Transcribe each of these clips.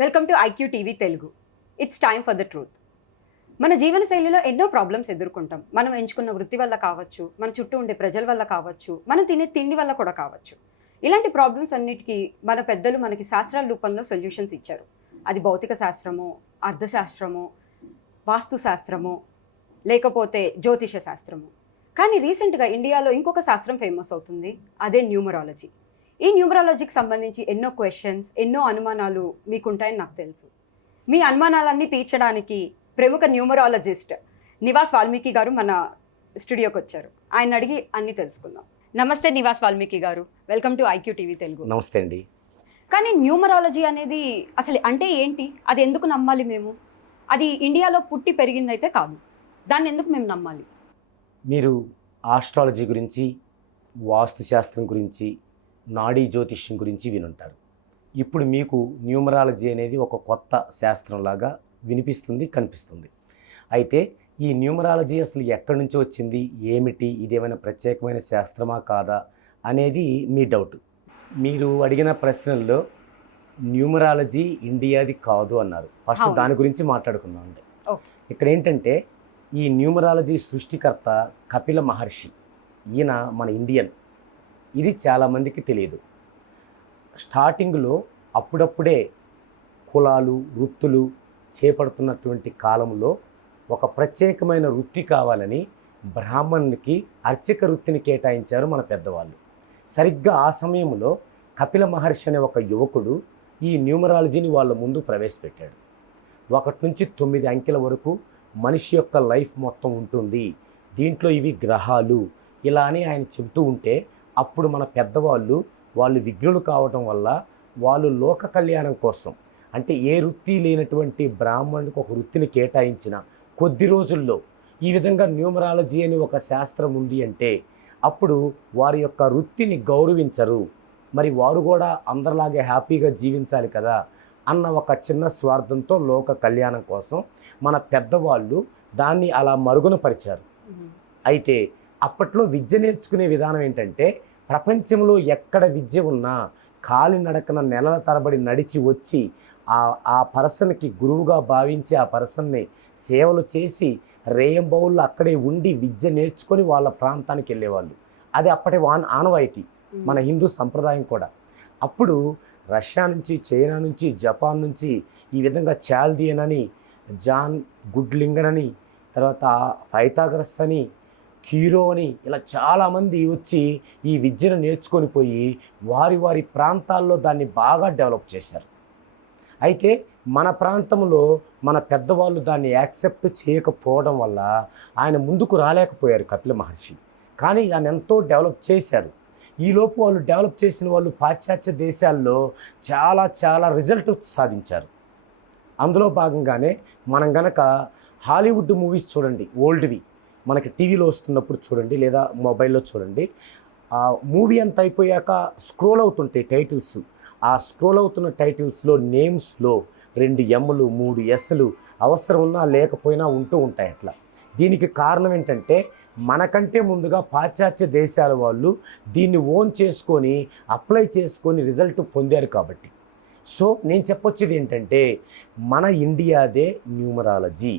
Welcome to IQ TV Telugu. It's time for the truth. మన జీవన శైలిలో ఎన్నో ప్రాబ్లమ్స్ ఎదుర్కొంటాం. మనం ఎంచుకున్న వృత్తి వల్ల కావచ్చు, మన చుట్టూ ఉండే ప్రజల వల్ల కావచ్చు, మనం తినే తిండి వల్ల కూడా కావచ్చు. ఇలాంటి ప్రాబ్లమ్స్ అన్నిటికీ మన పెద్దలు మనకి శాస్త్రాల రూపంలో సొల్యూషన్స్ ఇచ్చారు. అది భౌతిక శాస్త్రమో, అర్థశాస్త్రమో, వాస్తు శాస్త్రమో, లేకపోతే జ్యోతిష శాస్త్రమో. కానీ రీసెంట్గా ఇండియాలో ఇంకొక శాస్త్రం ఫేమస్ అవుతుంది, అదే న్యూమరాలజీ. ఈ న్యూమరాలజీకి సంబంధించి ఎన్నో క్వశ్చన్స్, ఎన్నో అనుమానాలు మీకుంటాయని నాకు తెలుసు. మీ అనుమానాలన్నీ తీర్చడానికి ప్రముఖ న్యూమరాలజిస్ట్ నివాస్ వాల్మీకి గారు మన స్టూడియోకి వచ్చారు. ఆయన అడిగి అన్నీ తెలుసుకుందాం. నమస్తే Nivas Valmiki garu, welcome to IQ TV Telugu. నమస్తే అండి. కానీ న్యూమరాలజీ అనేది అసలు అంటే ఏంటి? అది ఎందుకు నమ్మాలి మేము? అది ఇండియాలో పుట్టి పెరిగిందైతే కాదు, దాన్ని ఎందుకు మేము నమ్మాలి? మీరు ఆస్ట్రాలజీ గురించి, వాస్తుశాస్త్రం గురించి, నాడీ జ్యోతిష్యం గురించి వినుంటారు. ఇప్పుడు మీకు న్యూమరాలజీ అనేది ఒక కొత్త శాస్త్రంలాగా వినిపిస్తుంది, కనిపిస్తుంది. అయితే ఈ న్యూమరాలజీ అసలు ఎక్కడి నుంచి వచ్చింది, ఏమిటి, ఇదేమైనా ప్రత్యేకమైన శాస్త్రమా కాదా అనేది మీ డౌట్. మీరు అడిగిన ప్రశ్నల్లో న్యూమరాలజీ ఇండియాది కాదు అన్నారు. ఫస్ట్ దాని గురించి మాట్లాడుకుందాం. అంటే ఇక్కడ ఏంటంటే ఈ న్యూమరాలజీ సృష్టికర్త కపిల మహర్షి. ఈయన మన ఇండియన్. ఇది చాలామందికి తెలియదు. స్టార్టింగ్లో అప్పుడప్పుడే కులాలు, వృత్తులు చేపడుతున్నటువంటి కాలంలో ఒక ప్రత్యేకమైన వృత్తి కావాలని బ్రాహ్మణునికి అర్చక వృత్తిని కేటాయించారు మన పెద్దవాళ్ళు. సరిగ్గా ఆ సమయంలో కపిల మహర్షి అనే ఒక యువకుడు ఈ న్యూమరాలజీని వాళ్ళ ముందు ప్రవేశపెట్టాడు. 1 నుంచి 9 అంకెల వరకు మనిషి యొక్క లైఫ్ మొత్తం ఉంటుంది, దీంట్లో ఇవి గ్రహాలు, ఇలా అని ఆయన చెబుతూ ఉంటే అప్పుడు మన పెద్దవాళ్ళు వాళ్ళు విఘ్నులు కావడం వల్ల వాళ్ళు లోక కళ్యాణం కోసం, అంటే ఏ వృత్తి లేనటువంటి బ్రాహ్మణుడికి ఒక వృత్తిని కేటాయించిన కొద్ది రోజుల్లో ఈ విధంగా న్యూమరాలజీ అని ఒక శాస్త్రం ఉంది అంటే అప్పుడు వారి యొక్క వృత్తిని గౌరవించరు, మరి వారు కూడా అందరిలాగే హ్యాపీగా జీవించాలి కదా అన్న ఒక చిన్న స్వార్థంతో లోక కళ్యాణం కోసం మన పెద్దవాళ్ళు దాన్ని అలా మరుగున పరిచారు. అయితే అప్పట్లో విద్య నేర్చుకునే విధానం ఏంటంటే ప్రపంచంలో ఎక్కడ విద్య ఉన్నా కాలినడకన నెలల తరబడి నడిచి వచ్చి ఆ పర్సన్కి గురువుగా భావించి ఆ పర్సన్ని సేవలు చేసి రేయంబౌళ్ళు అక్కడే ఉండి విద్య నేర్చుకొని వాళ్ళ ప్రాంతానికి వెళ్ళేవాళ్ళు. అది అప్పటి ఆనవాయితీ, మన హిందూ సంప్రదాయం కూడా. అప్పుడు రష్యా నుంచి, చైనా నుంచి, జపాన్ నుంచి ఈ విధంగా చాల్దియన్ అని, జాన్ గుడ్లింగన్ అని, తర్వాత పైథాగరస్ అని, కీరో అని, ఇలా చాలామంది వచ్చి ఈ విద్యను నేర్చుకొని పోయి వారి వారి ప్రాంతాల్లో దాన్ని బాగా డెవలప్ చేశారు. అయితే మన ప్రాంతంలో మన పెద్దవాళ్ళు దాన్ని యాక్సెప్ట్ చేయకపోవడం వల్ల ఆయన ముందుకు రాలేకపోయారు కపిల మహర్షి. కానీ దాన్ని ఎంతో డెవలప్ చేశారు. ఈలోపు వాళ్ళు డెవలప్ చేసిన వాళ్ళు పాశ్చాత్య దేశాల్లో చాలా చాలా రిజల్ట్ సాధించారు. అందులో భాగంగానే మనం గనక హాలీవుడ్ మూవీస్ చూడండి, ఓల్డ్వి మనకి టీవీలో వస్తున్నప్పుడు చూడండి, లేదా మొబైల్లో చూడండి. ఆ మూవీ అంతా అయిపోయాక స్క్రోల్ అవుతుంటాయి టైటిల్స్. ఆ స్క్రోల్ అవుతున్న టైటిల్స్లో నేమ్స్లో 2 Mలు 3 Sలు అవసరం ఉన్నా లేకపోయినా ఉంటూ ఉంటాయి. అట్లా దీనికి కారణం ఏంటంటే మనకంటే ముందుగా పాశ్చాత్య దేశాల వాళ్ళు దీన్ని ఓన్ చేసుకొని అప్లై చేసుకొని రిజల్ట్ పొందారు కాబట్టి. సో నేను చెప్పొచ్చేది ఏంటంటే మన ఇండియాదే న్యూమరాలజీ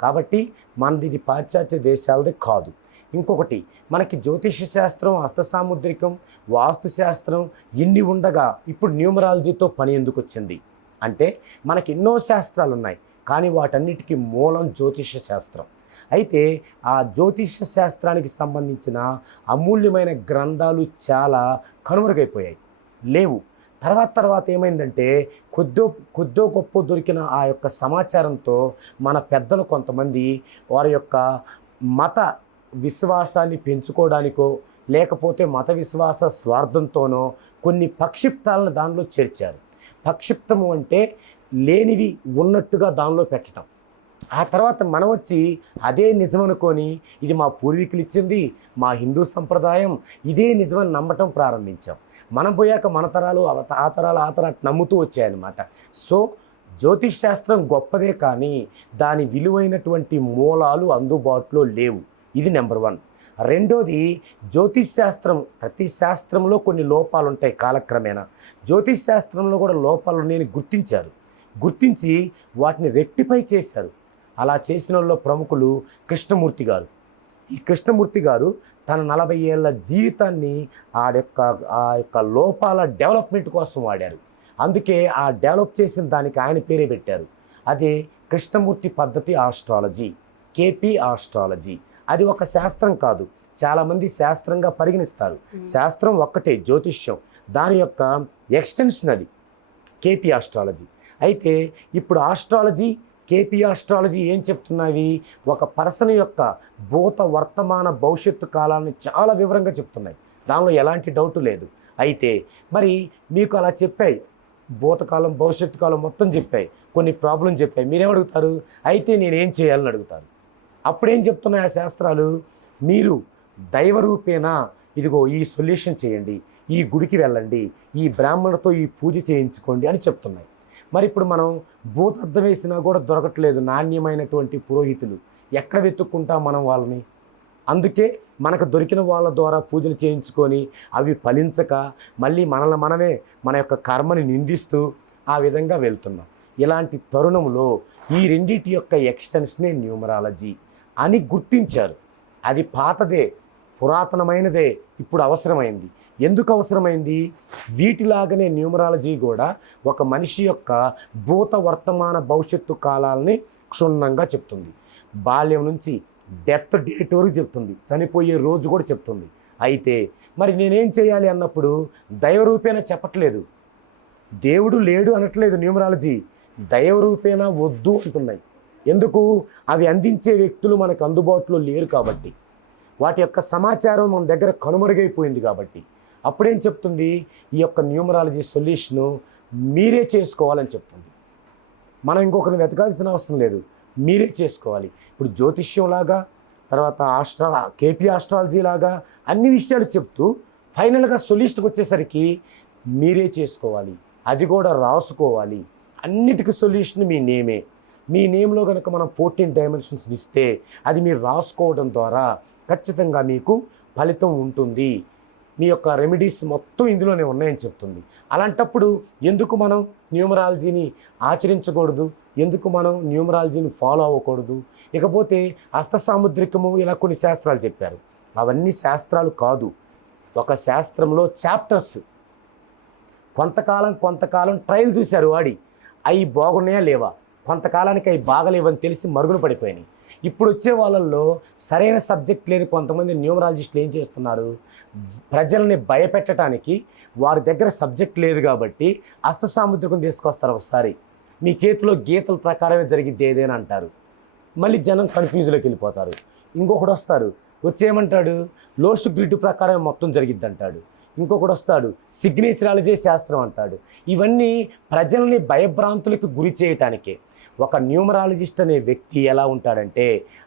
కాబట్టి మనది ఇది పాశ్చాత్య దేశాలదే కాదు. ఇంకొకటి, మనకి జ్యోతిష శాస్త్రం, హస్తసాముద్రికం, వాస్తుశాస్త్రం ఇన్ని ఉండగా ఇప్పుడు న్యూమరాలజీతో పని ఎందుకు వచ్చింది అంటే మనకి ఎన్నో శాస్త్రాలు ఉన్నాయి, కానీ వాటన్నిటికీ మూలం జ్యోతిష శాస్త్రం. అయితే ఆ జ్యోతిష శాస్త్రానికి సంబంధించిన అమూల్యమైన గ్రంథాలు చాలా కనుమరుగైపోయాయి, లేవు. తర్వాత ఏమైందంటే కొద్దో గొప్ప దొరికిన ఆ యొక్క సమాచారంతో మన పెద్దలు కొంతమంది వారి యొక్క మత విశ్వాసాన్ని పెంచుకోవడానికో లేకపోతే మత విశ్వాస స్వార్థంతోనో కొన్ని పక్షిప్తాలను దానిలో చేర్చారు. పక్షిప్తము అంటే లేనివి ఉన్నట్టుగా దానిలో పెట్టడం. ఆ తర్వాత మనం వచ్చి అదే నిజమనుకొని ఇది మా పూర్వీకులు ఇచ్చింది, మా హిందూ సంప్రదాయం, ఇదే నిజమని నమ్మటం ప్రారంభించాం. మనం పోయాక మన తరాలు ఆ తరాలు నమ్ముతూ వచ్చాయన్నమాట. సో జ్యోతిష్ శాస్త్రం గొప్పదే, కానీ దాని విలువైనటువంటి మూలాలు అందుబాటులో లేవు. ఇది నెంబర్ 1. రెండోది, జ్యోతిష్ శాస్త్రం, ప్రతి శాస్త్రంలో కొన్ని లోపాలు ఉంటాయి. కాలక్రమేణా జ్యోతిష్ శాస్త్రంలో కూడా లోపాలు ఉన్నాయని గుర్తించారు. గుర్తించి వాటిని రెక్టిఫై చేశారు. అలా చేసిన వాళ్ళలో ప్రముఖులు కృష్ణమూర్తి గారు. ఈ కృష్ణమూర్తి గారు తన 40 ఏళ్ల జీవితాన్ని ఆ యొక్క లోపాల డెవలప్మెంట్ కోసం వాడారు. అందుకే ఆ డెవలప్ చేసిన దానికి ఆయన పేరే పెట్టారు. అదే కృష్ణమూర్తి పద్ధతి ఆస్ట్రాలజీ, కేపీ ఆస్ట్రాలజీ. అది ఒక శాస్త్రం కాదు, చాలామంది శాస్త్రంగా పరిగణిస్తారు. శాస్త్రం ఒక్కటే, జ్యోతిష్యం. దాని యొక్క ఎక్స్టెన్షన్ అది కేపీ ఆస్ట్రాలజీ. అయితే ఇప్పుడు ఆస్ట్రాలజీ, కేపీ ఆస్ట్రాలజీ ఏం చెప్తున్నవి? ఒక పర్సన్ యొక్క భూత వర్తమాన భవిష్యత్తు కాలాన్ని చాలా వివరంగా చెప్తున్నాయి. దానిలో ఎలాంటి డౌట్ లేదు. అయితే మరి మీకు అలా చెప్పాయి, భూతకాలం భవిష్యత్తు కాలం మొత్తం చెప్పాయి, కొన్ని ప్రాబ్లం చెప్పాయి. మీరేమడుగుతారు? అయితే నేనేం చేయాలని అడుగుతారు. అప్పుడేం చెప్తున్నాయి ఆ శాస్త్రాలు? మీరు దైవరూపేణ ఇదిగో ఈ సొల్యూషన్ చేయండి, ఈ గుడికి వెళ్ళండి, ఈ బ్రాహ్మణుడితో ఈ పూజ చేయించుకోండి అని చెప్తున్నాయి. మరి ఇప్పుడు మనం భూతద్దం వేసినా కూడా దొరకట్లేదు నాణ్యమైనటువంటి పురోహితులు. ఎక్కడ వెతుక్కుంటాం మనం వాళ్ళని? అందుకే మనకు దొరికిన వాళ్ళ ద్వారా పూజలు చేయించుకొని అవి ఫలించక మళ్ళీ మనల్ని మనమే మన యొక్క కర్మని నిందిస్తూ ఆ విధంగా వెళ్తున్నాం. ఇలాంటి తరుణంలో ఈ రెండింటి యొక్క ఎక్స్టెన్షనే న్యూమరాలజీ అని గుర్తించారు. అది పాతదే, పురాతనమైనదే, ఇప్పుడు అవసరమైంది. ఎందుకు అవసరమైంది? వీటిలాగానే న్యూమరాలజీ కూడా ఒక మనిషి యొక్క భూత వర్తమాన భవిష్యత్తు కాలాలని క్షుణ్ణంగా చెప్తుంది. బాల్యం నుంచి డెత్ డేట్ వరకు చెప్తుంది, చనిపోయే రోజు కూడా చెప్తుంది. అయితే మరి నేనేం చేయాలి అన్నప్పుడు దైవరూపేణ చెప్పట్లేదు, దేవుడు లేడు అనట్లేదు న్యూమరాలజీ. దైవరూపేణ వద్దు అంటున్నాయి. ఎందుకు? అవి అందించే వ్యక్తులు మనకు అందుబాటులో లేరు కాబట్టి, వాటి యొక్క సమాచారం మన దగ్గర కనుమరుగైపోయింది కాబట్టి. అప్పుడేం చెప్తుంది? ఈ యొక్క న్యూమరాలజీ సొల్యూషను మీరే చేసుకోవాలని చెప్తుంది. మనం ఇంకొకరిని వెతకాల్సిన అవసరం లేదు, మీరే చేసుకోవాలి. ఇప్పుడు జ్యోతిష్యం లాగా, తర్వాత కేపీ ఆస్ట్రాలజీ లాగా అన్ని విషయాలు చెప్తూ ఫైనల్గా సొల్యూషన్కి వచ్చేసరికి మీరే చేసుకోవాలి, అది కూడా రాసుకోవాలి. అన్నిటికీ సొల్యూషన్ మీ నేమే. మీ నేమ్లో కనుక మనం 14 డైమెన్షన్స్ ఇస్తే అది మీరు రాసుకోవడం ద్వారా ఖచ్చితంగా మీకు ఫలితం ఉంటుంది. మీ యొక్క రెమెడీస్ మొత్తం ఇందులోనే ఉన్నాయని చెప్తుంది. అలాంటప్పుడు ఎందుకు మనం న్యూమరాలజీని ఆచరించకూడదు? ఎందుకు మనం న్యూమరాలజీని ఫాలో అవ్వకూడదు? ఇకపోతే హస్త సాముద్రికము ఇలా కొన్ని శాస్త్రాలు చెప్పారు. అవన్నీ శాస్త్రాలు కాదు, ఒక శాస్త్రంలో చాప్టర్స్. కొంతకాలం ట్రయల్ చూశారు వాడి, అవి బాగున్నాయా లేవా, కొంతకాలానికి అవి బాగలేవని తెలిసి మరుగున పడిపోయినాయి. ఇప్పుడు వచ్చే వాళ్ళల్లో సరైన సబ్జెక్ట్ లేని కొంతమంది న్యూమరాలజిస్టులు ఏం చేస్తున్నారు? ప్రజల్ని భయపెట్టడానికి వారి దగ్గర సబ్జెక్ట్ లేదు కాబట్టి హస్త సాముద్రికం తీసుకొస్తారు. ఒకసారి మీ చేతిలో గీతల ప్రకారమే జరిగిద్ది ఏదైనా అంటారు, మళ్ళీ జనం కన్ఫ్యూజ్లోకి వెళ్ళిపోతారు. ఇంకొకడు వస్తారు, వచ్చేయమంటాడు లోస్ట్ గ్రిడ్ ప్రకారం మొత్తం జరిగిద్ది అంటాడు. ఇంకొకడు వస్తాడు సిగ్నేచరాలజీ శాస్త్రం అంటాడు. ఇవన్నీ ప్రజల్ని భయభ్రాంతులకు గురి చేయటానికే. ఒక న్యూమరాలజిస్ట్ అనే వ్యక్తి ఎలా ఉంటాడంటే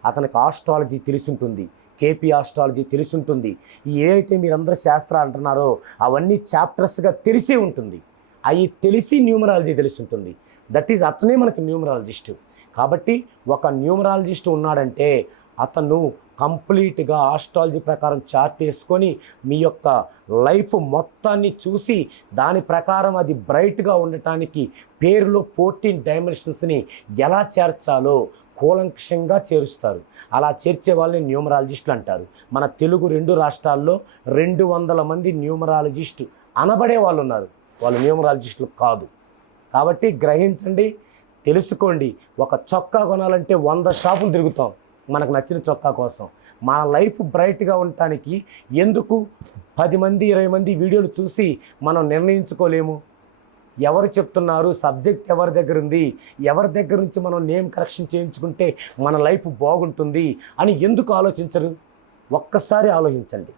అతనికి ఆస్ట్రాలజీ తెలిసుంటుంది, కేపీ ఆస్ట్రాలజీ తెలిసుంటుంది, ఏవైతే మీరందరూ శాస్త్రాలు అంటున్నారో అవన్నీ చాప్టర్స్గా తెలిసే ఉంటుంది. అవి తెలిసి న్యూమరాలజీ తెలిసుంటుంది. దట్ ఈజ్ అతనే మనకు న్యూమరాలజిస్టు. కాబట్టి ఒక న్యూమరాలజిస్ట్ ఉన్నాడంటే అతను కంప్లీట్గా ఆస్ట్రాలజీ ప్రకారం చార్ట్ వేసుకొని మీ యొక్క లైఫ్ మొత్తాన్ని చూసి దాని ప్రకారం అది బ్రైట్గా ఉండటానికి పేరులో 14 డైమెన్షన్స్ని ఎలా చేర్చాలో కూలంకషంగా చేరుస్తారు. అలా చేర్చే వాళ్ళని న్యూమరాలజిస్టులు అంటారు. మన తెలుగు 2 రాష్ట్రాల్లో 200 మంది న్యూమరాలజిస్ట్ అనబడే వాళ్ళు ఉన్నారు, వాళ్ళు న్యూమరాలజిస్టులు కాదు. కాబట్టి గ్రహించండి, తెలుసుకోండి. ఒక చొక్కా కొనాలంటే 100 షాపులు తిరుగుతాం మనకు నచ్చిన చొక్కా కోసం. మన లైఫ్ బ్రైట్గా ఉండటానికి ఎందుకు 10 మంది 20 మంది వీడియోలు చూసి మనం నిర్ణయించుకోలేము? ఎవరు చెప్తున్నారు, సబ్జెక్ట్ ఎవరి దగ్గర ఉంది, ఎవరి దగ్గర నుంచి మనం నేమ్ కరెక్షన్ చేయించుకుంటే మన లైఫ్ బాగుంటుంది అని ఎందుకు ఆలోచించరు? ఒక్కసారి ఆలోచించండి.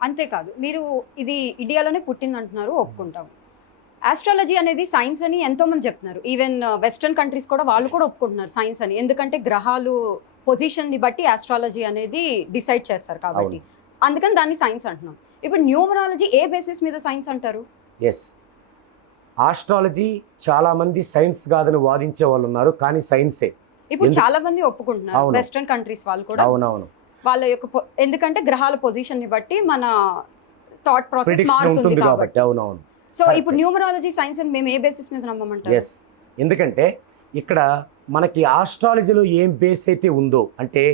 అంతేకాదు, మీరు ఇది ఇండియాలోనే పుట్టింది అంటున్నారు, ఒప్పుకుంటాం. ఆస్ట్రాలజీ అనేది సైన్స్ అని ఎంతోమంది చెప్తున్నారు. ఈవెన్ వెస్ట్రన్ కంట్రీస్ కూడా వాళ్ళు కూడా ఒప్పుకుంటున్నారు సైన్స్ అని. ఎందుకంటే గ్రహాలు పొజిషన్ని బట్టి ఆస్ట్రాలజీ అనేది డిసైడ్ చేస్తారు కాబట్టి. అందుకని దాన్ని సైన్స్ అంటున్నాం. ఇప్పుడు న్యూమరాలజీ ఏ బేసిస్ మీద సైన్స్ అంటారు? ఎస్, ఆస్ట్రాలజీ చాలామంది సైన్స్ కాదని వాదించే వాళ్ళు ఉన్నారు, కానీ సైన్సే. ఇప్పుడు చాలా మంది ఒప్పుకుంటున్నారు వెస్ట్రన్ కంట్రీస్ వాళ్ళు కూడా. అవునవును, వాళ్ళ యొక్క ఎందుకంటే గ్రహాల పొజిషన్ని బట్టి మన థాట్ ప్రాసెస్ మారుతుంది కాబట్టి. అవునవును. సో ఇప్పుడు న్యూమరాలజీ సైన్స్ అని మేము ఏ బేసిస్ మీద నమ్మమంటారు? ఎస్, ఎందుకంటే ఇక్కడ మనకి ఆస్ట్రాలజీలో ఏం బేస్ అయితే ఉందో అంటే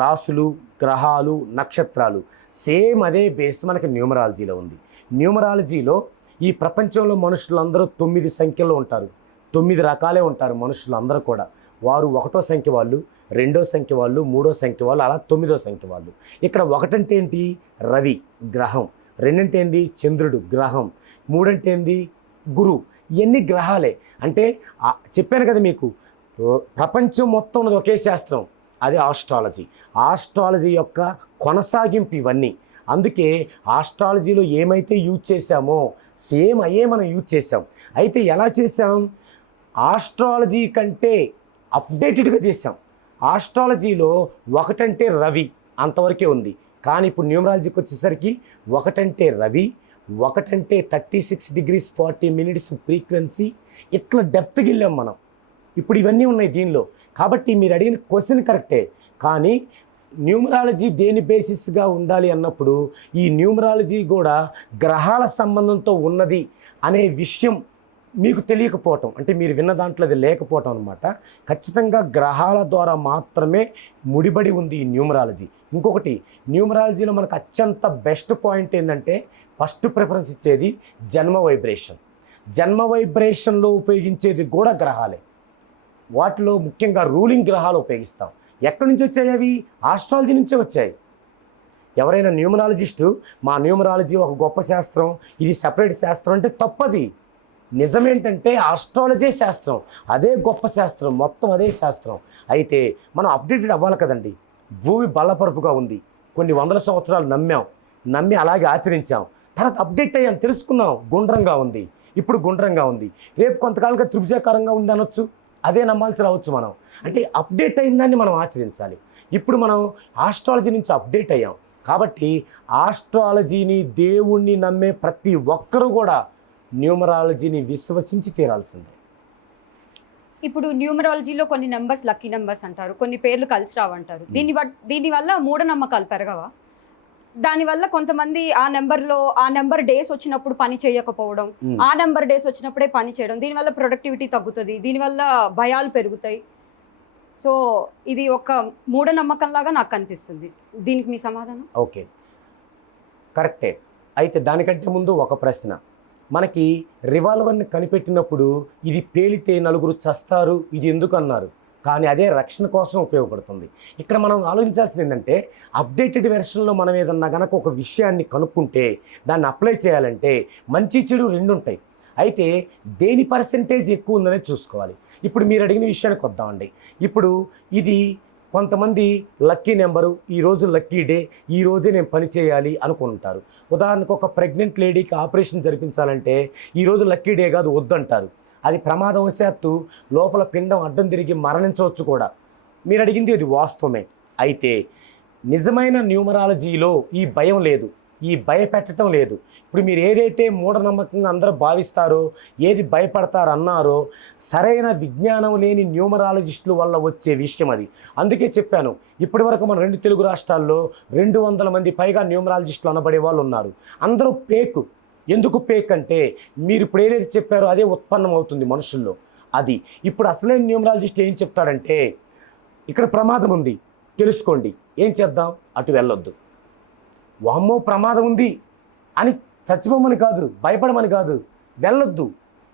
రాసులు, గ్రహాలు, నక్షత్రాలు, సేమ్ అదే బేస్ మనకి న్యూమరాలజీలో ఉంది. న్యూమరాలజీలో ఈ ప్రపంచంలో మనుషులందరూ 9 సంఖ్యలో ఉంటారు. 9 రకాలే ఉంటారు మనుషులు అందరూ కూడా. వారు 1వ సంఖ్య వాళ్ళు, 2వ సంఖ్య వాళ్ళు, 3వ సంఖ్య వాళ్ళు, అలా 9వ సంఖ్య వాళ్ళు. ఇక్కడ 1 అంటే ఏంటి? రవి గ్రహం. 2 అంటే ఏంది? చంద్రుడు గ్రహం. 3 అంటే ఏంది? గురువు. ఇవన్నీ గ్రహాలే. అంటే చెప్పాను కదా మీకు, ప్రపంచం మొత్తం ఉన్నది ఒకే శాస్త్రం, అది ఆస్ట్రాలజీ. ఆస్ట్రాలజీ యొక్క కొనసాగింపు ఇవన్నీ. అందుకే ఆస్ట్రాలజీలో ఏమైతే యూజ్ చేశామో సేమ్ అయ్యే మనం యూజ్ చేసాం. అయితే ఎలా చేసాం? ఆస్ట్రాలజీ కంటే అప్డేటెడ్గా చేసాం. ఆస్ట్రాలజీలో 1 అంటే రవి అంతవరకే ఉంది. కానీ ఇప్పుడు న్యూమరాలజీకి వచ్చేసరికి 1 అంటే రవి, 1 అంటే 36 degrees 40 minutes ఫ్రీక్వెన్సీ, ఇట్లా డెప్త్కి వెళ్ళాం మనం. ఇప్పుడు ఇవన్నీ ఉన్నాయి దీనిలో. కాబట్టి మీరు అడిగిన క్వశ్చన్ కరెక్టే. కానీ న్యూమరాలజీ దేని బేసిస్గా ఉండాలి అన్నప్పుడు ఈ న్యూమరాలజీ కూడా గ్రహాల సంబంధంతో ఉన్నది అనే విషయం మీకు తెలియకపోవటం, అంటే మీరు విన్న దాంట్లో అది లేకపోవటం అనమాట. ఖచ్చితంగా గ్రహాల ద్వారా మాత్రమే ముడిపడి ఉంది ఈ న్యూమరాలజీ. ఇంకొకటి, న్యూమరాలజీలో మనకు అత్యంత బెస్ట్ పాయింట్ ఏంటంటే ఫస్ట్ ప్రిఫరెన్స్ ఇచ్చేది జన్మ వైబ్రేషన్. జన్మ వైబ్రేషన్లో ఉపయోగించేది కూడా గ్రహాలే. వాటిలో ముఖ్యంగా రూలింగ్ గ్రహాలు ఉపయోగిస్తాం. ఎక్కడి నుంచి వచ్చాయి అవి? ఆస్ట్రాలజీ నుంచే వచ్చాయి. ఎవరైనా న్యూమరాలజిస్టు మా న్యూమరాలజీ ఒక గొప్ప శాస్త్రం, ఇది సపరేట్ శాస్త్రం అంటే తప్పది. నిజమేంటంటే ఆస్ట్రాలజీ శాస్త్రం, అదే గొప్ప శాస్త్రం, మొత్తం అదే శాస్త్రం. అయితే మనం అప్డేటెడ్ అవ్వాలి కదండి. భూమి బల్లపరుపుగా ఉంది, కొన్ని వందల సంవత్సరాలు నమ్మి అలాగే ఆచరించాం. తర్వాత అప్డేట్ అయ్యాం, తెలుసుకున్నాం గుండ్రంగా ఉంది, ఇప్పుడు గుండ్రంగా ఉంది, రేపు కొంతకాలంగా త్రిభుజాకారంగా ఉంది అనొచ్చు, అదే నమ్మాల్సి రావచ్చు మనం. అంటే అప్డేట్ అయిందాన్ని మనం ఆచరించాలి. ఇప్పుడు మనం ఆస్ట్రాలజీ నుంచి అప్డేట్ అయ్యాం కాబట్టి ఆస్ట్రాలజీని, దేవుణ్ణి నమ్మే ప్రతి ఒక్కరూ కూడా న్యూమరాలజీని విశ్వసించి తీరాల్సిందే. ఇప్పుడు న్యూమరాలజీలో కొన్ని నెంబర్స్ లక్కీ నెంబర్స్ అంటారు, కొన్ని పేర్లు కలిసి రావంటారు. దీనివల్ల మూఢనమ్మకాలు పెరగవా? దానివల్ల కొంతమంది ఆ నెంబర్ డేస్ వచ్చినప్పుడు పని చేయకపోవడం, ఆ నెంబర్ డేస్ వచ్చినప్పుడే పని చేయడం, దీనివల్ల ప్రొడక్టివిటీ తగ్గుతుంది, దీనివల్ల భయాలు పెరుగుతాయి. సో ఇది ఒక మూఢనమ్మకం లాగా నాకు కనిపిస్తుంది. దీనికి మీ సమాధానం? ఓకే, కరెక్టే. అయితే దానికంటే ముందు ఒక ప్రశ్న. మనకి రివాల్వర్ని కనిపెట్టినప్పుడు ఇది పేలితే నలుగురు చస్తారు, ఇది ఎందుకు అన్నారు? కానీ అదే రక్షణ కోసం ఉపయోగపడుతుంది. ఇక్కడ మనం ఆలోచించాల్సింది ఏంటంటే అప్డేటెడ్ వెర్షన్లో మనం ఏదన్నా కనుక ఒక విషయాన్ని కనుక్కుంటే దాన్ని అప్లై చేయాలంటే మంచి చెడు రెండు ఉంటాయి. అయితే దేని పర్సెంటేజ్ ఎక్కువ ఉందనేది చూసుకోవాలి. ఇప్పుడు మీరు అడిగిన విషయానికి వద్దామండి. ఇప్పుడు ఇది కొంతమంది లక్కీ నెంబరు, ఈరోజు లక్కీ డే, ఈ రోజే నేను పని చేయాలి అనుకుంటారు. ఉదాహరణకు ఒక ప్రెగ్నెంట్ లేడీకి ఆపరేషన్ జరిపించాలంటే ఈరోజు లక్కీ డే కాదు, వద్దంటారు. అది ప్రమాదవశాత్తు లోపల పిండం అడ్డం తిరిగి మరణించవచ్చు కూడా. మీరు అడిగింది అది వాస్తవమే. అయితే నిజమైన న్యూమరాలజీలో ఈ భయం లేదు, ఈ భయపెట్టడం లేదు. ఇప్పుడు మీరు ఏదైతే మూఢనమ్మకంగా అందరూ భావిస్తారో, ఏది భయపడతారన్నారో, సరైన విజ్ఞానం లేని న్యూమరాలజిస్టుల వల్ల వచ్చే విషయం అది. అందుకే చెప్పాను, ఇప్పటి వరకు మన 2 తెలుగు రాష్ట్రాల్లో 200 మంది పైగా న్యూమరాలజిస్టులు అనబడే వాళ్ళు ఉన్నారు. అందరూ పేక్. ఎందుకు పేక్ అంటే మీరు ఇప్పుడు ఏదైతే చెప్పారో అదే ఉత్పన్నం అవుతుంది మనుషుల్లో. అది ఇప్పుడు అసలైన న్యూమరాలజిస్ట్ ఏం చెప్తాడంటే, ఇక్కడ ప్రమాదం ఉంది తెలుసుకోండి, ఏం చేద్దాం, అటు వెళ్ళొద్దు. వామ్మో ప్రమాదం ఉంది అని చచ్చిపోమని కాదు, భయపడమని కాదు, వెళ్ళొద్దు.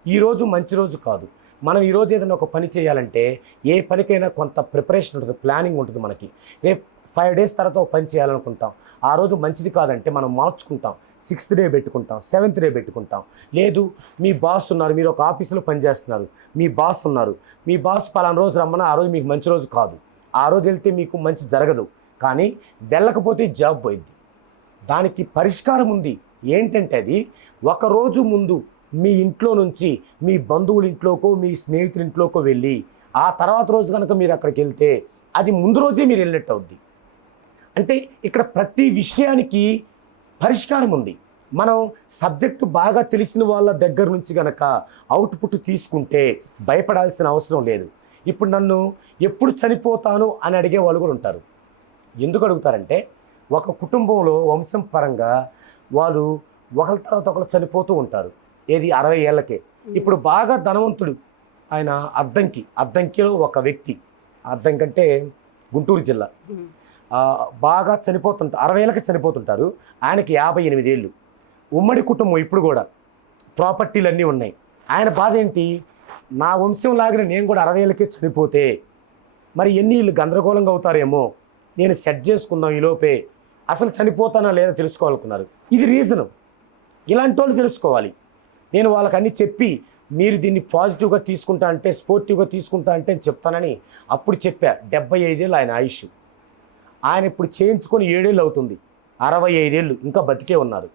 ఈరోజు మంచి రోజు కాదు. మనం ఈరోజు ఏదైనా ఒక పని చేయాలంటే ఏ పనికైనా కొంత ప్రిపరేషన్ ఉంటుంది, ప్లానింగ్ ఉంటుంది. మనకి రేపు 5 days తర్వాత ఒక పని చేయాలనుకుంటాం, ఆ రోజు మంచిది కాదంటే మనం మార్చుకుంటాం, 6th day పెట్టుకుంటాం, 7th day పెట్టుకుంటాం. లేదు మీ బాస్ ఉన్నారు, మీరు ఒక ఆఫీసులో పనిచేస్తున్నారు, మీ బాస్ ఉన్నారు, మీ బాస్ పలానా రోజు రమ్మన్నా ఆ రోజు మీకు మంచి రోజు కాదు, ఆ రోజు వెళ్తే మీకు మంచి జరగదు, కానీ వెళ్ళకపోతే జాబ్ పోయింది. దానికి పరిష్కారం ఉంది. ఏంటంటే అది ఒకరోజు ముందు మీ ఇంట్లో నుంచి మీ బంధువుల ఇంట్లోకో మీ స్నేహితుల ఇంట్లోకో వెళ్ళి ఆ తర్వాత రోజు కనుక మీరు అక్కడికి వెళ్తే అది ముందు రోజే మీరు వెళ్ళినట్టు అవుద్ది. అంటే ఇక్కడ ప్రతి విషయానికి పరిష్కారం ఉంది. మనం సబ్జెక్టు బాగా తెలిసిన వాళ్ళ దగ్గర నుంచి కనుక అవుట్పుట్ తీసుకుంటే భయపడాల్సిన అవసరం లేదు. ఇప్పుడు నన్ను ఎప్పుడు చనిపోతాను అని అడిగే వాళ్ళు కూడా ఉంటారు. ఎందుకు అడుగుతారంటే ఒక కుటుంబంలో వంశం పరంగా వాళ్ళు ఒకరి తర్వాత ఒకరు చనిపోతూ ఉంటారు. ఏది 60 ఏళ్ళకే. ఇప్పుడు బాగా ధనవంతుడు ఆయన అద్దంకిలో ఒక వ్యక్తి, అద్దంకి అంటే గుంటూరు జిల్లా, బాగా 60 ఏళ్ళకి చనిపోతుంటారు. ఆయనకి 58 ఏళ్ళు, ఉమ్మడి కుటుంబం ఇప్పుడు కూడా, ప్రాపర్టీలు అన్నీ ఉన్నాయి. ఆయన బాధ ఏంటి, నా వంశం లాగానే నేను కూడా 60 ఏళ్ళకే చనిపోతే మరి ఎన్ని ఇల్లు గందరగోళంగా అవుతారేమో, నేను సెట్ చేసుకుందాం ఈలోపే, అసలు చనిపోతానా లేదా తెలుసుకోవాలనుకున్నారు. ఇది రీజను. ఇలాంటి వాళ్ళు తెలుసుకోవాలి. నేను వాళ్ళకి అన్నీ చెప్పి మీరు దీన్ని పాజిటివ్గా తీసుకుంటా అంటే, స్పోర్టివ్గా తీసుకుంటా అంటే చెప్తానని అప్పుడు చెప్పా. 75 ఏళ్ళు ఆయన ఆయుష్. ఆయన ఇప్పుడు చేయించుకొని 7 ఏళ్ళు అవుతుంది, 65 ఏళ్ళు ఇంకా బతికే ఉన్నారు.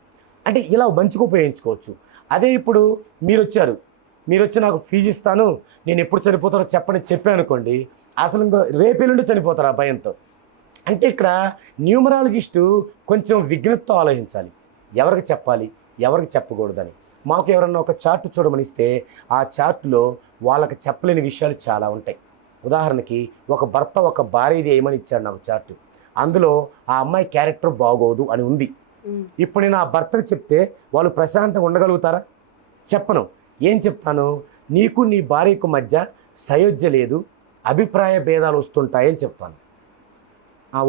అంటే ఇలా మంచిగా ఉపయోగించుకోవచ్చు. అదే ఇప్పుడు మీరు వచ్చి నాకు ఫీజు ఇస్తాను, నేను ఎప్పుడు చనిపోతానో చెప్పని చెప్పాను అనుకోండి, అసలు ఇంకా రేపేళ్ళుండి చనిపోతారు ఆ భయంతో. అంటే ఇక్కడ న్యూమరాలజిస్టు కొంచెం విఘ్నతతో ఆలోచించాలి, ఎవరికి చెప్పాలి ఎవరికి చెప్పకూడదని. మాకు ఎవరన్నా ఒక చార్ట్ చూడమనిస్తే ఆ చార్టులో వాళ్ళకి చెప్పలేని విషయాలు చాలా ఉంటాయి. ఉదాహరణకి ఒక భర్త ఒక భార్యది ఏమని ఇచ్చాడు నాకు చార్టు, అందులో ఆ అమ్మాయి క్యారెక్టర్ బాగోదు అని ఉంది. ఇప్పుడు నేను ఆ భర్తకు చెప్తే వాళ్ళు ప్రశాంతంగా ఉండగలుగుతారా? చెప్పను. ఏం చెప్తాను, నీకు నీ భార్యకు మధ్య సయోధ్య లేదు, అభిప్రాయ భేదాలు వస్తుంటాయని చెప్తాను.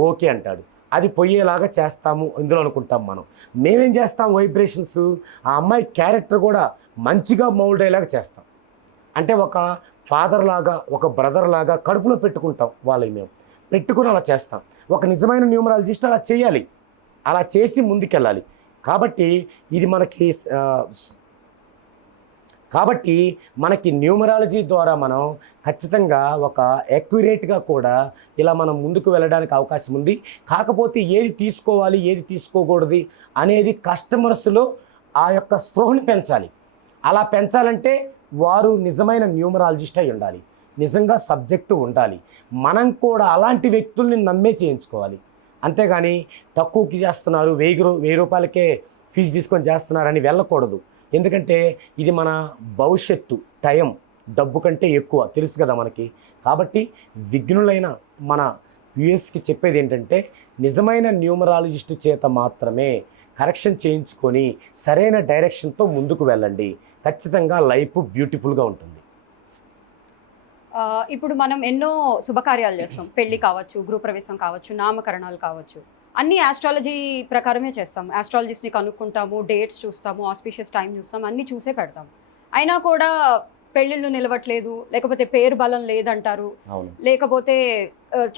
ఓకే అంటాడు. అది పోయేలాగా చేస్తాము ఇందులో అనుకుంటాం మనం. మేమేం చేస్తాం, వైబ్రేషన్స్ ఆ అమ్మాయి క్యారెక్టర్ కూడా మంచిగా మౌల్డ్ అయ్యేలాగా చేస్తాం. అంటే ఒక ఫాదర్ లాగా ఒక బ్రదర్ లాగా కడుపులో పెట్టుకుంటాం వాళ్ళని, మేము పెట్టుకుని అలా చేస్తాం. ఒక నిజమైన న్యూమరాలజిస్ట్ అలా చేయాలి, అలా చేసి ముందుకెళ్ళాలి. కాబట్టి మనకి న్యూమరాలజీ ద్వారా మనం ఖచ్చితంగా ఒక యాక్యురేట్గా కూడా ఇలా మనం ముందుకు వెళ్ళడానికి అవకాశం ఉంది. కాకపోతే ఏది తీసుకోవాలి ఏది తీసుకోకూడదు అనేది కస్టమర్స్లో ఆ యొక్క స్పృహని పెంచాలి. అలా పెంచాలంటే వారు నిజమైన న్యూమరాలజిస్ట్ అయి ఉండాలి, నిజంగా సబ్జెక్టు ఉండాలి. మనం కూడా అలాంటి వ్యక్తుల్ని నమ్మే చేయించుకోవాలి. అంతేగాని తక్కువకి చేస్తున్నారు, 1000 రూపాయలకే ఫీజు తీసుకొని చేస్తున్నారని వెళ్ళకూడదు. ఎందుకంటే ఇది మన భవిష్యత్తు, టైం డబ్బు కంటే ఎక్కువ తెలుసు కదా మనకి. కాబట్టి విఘ్నులైన మన వ్యూయర్స్కి చెప్పేది ఏంటంటే, నిజమైన న్యూమరాలజిస్ట్ చేత మాత్రమే కరెక్షన్ చేయించుకొని సరైన డైరెక్షన్తో ముందుకు వెళ్ళండి. ఖచ్చితంగా లైఫ్ బ్యూటిఫుల్గా ఉంటుంది. ఇప్పుడు మనం ఎన్నో శుభకార్యాలు చేస్తాం, పెళ్లి కావచ్చు, గృహప్రవేశం కావచ్చు, నామకరణాలు కావచ్చు, అన్నీ ఆస్ట్రాలజీ ప్రకారమే చేస్తాం. ఆస్ట్రాలజిస్ట్ని కనుక్కుంటాము, డేట్స్ చూస్తాము, ఆస్పిషియస్ టైం చూస్తాము, అన్నీ చూసే పెడతాం. అయినా కూడా పెళ్ళిళ్ళు నిలవట్లేదు, లేకపోతే పేరు బలం లేదంటారు, లేకపోతే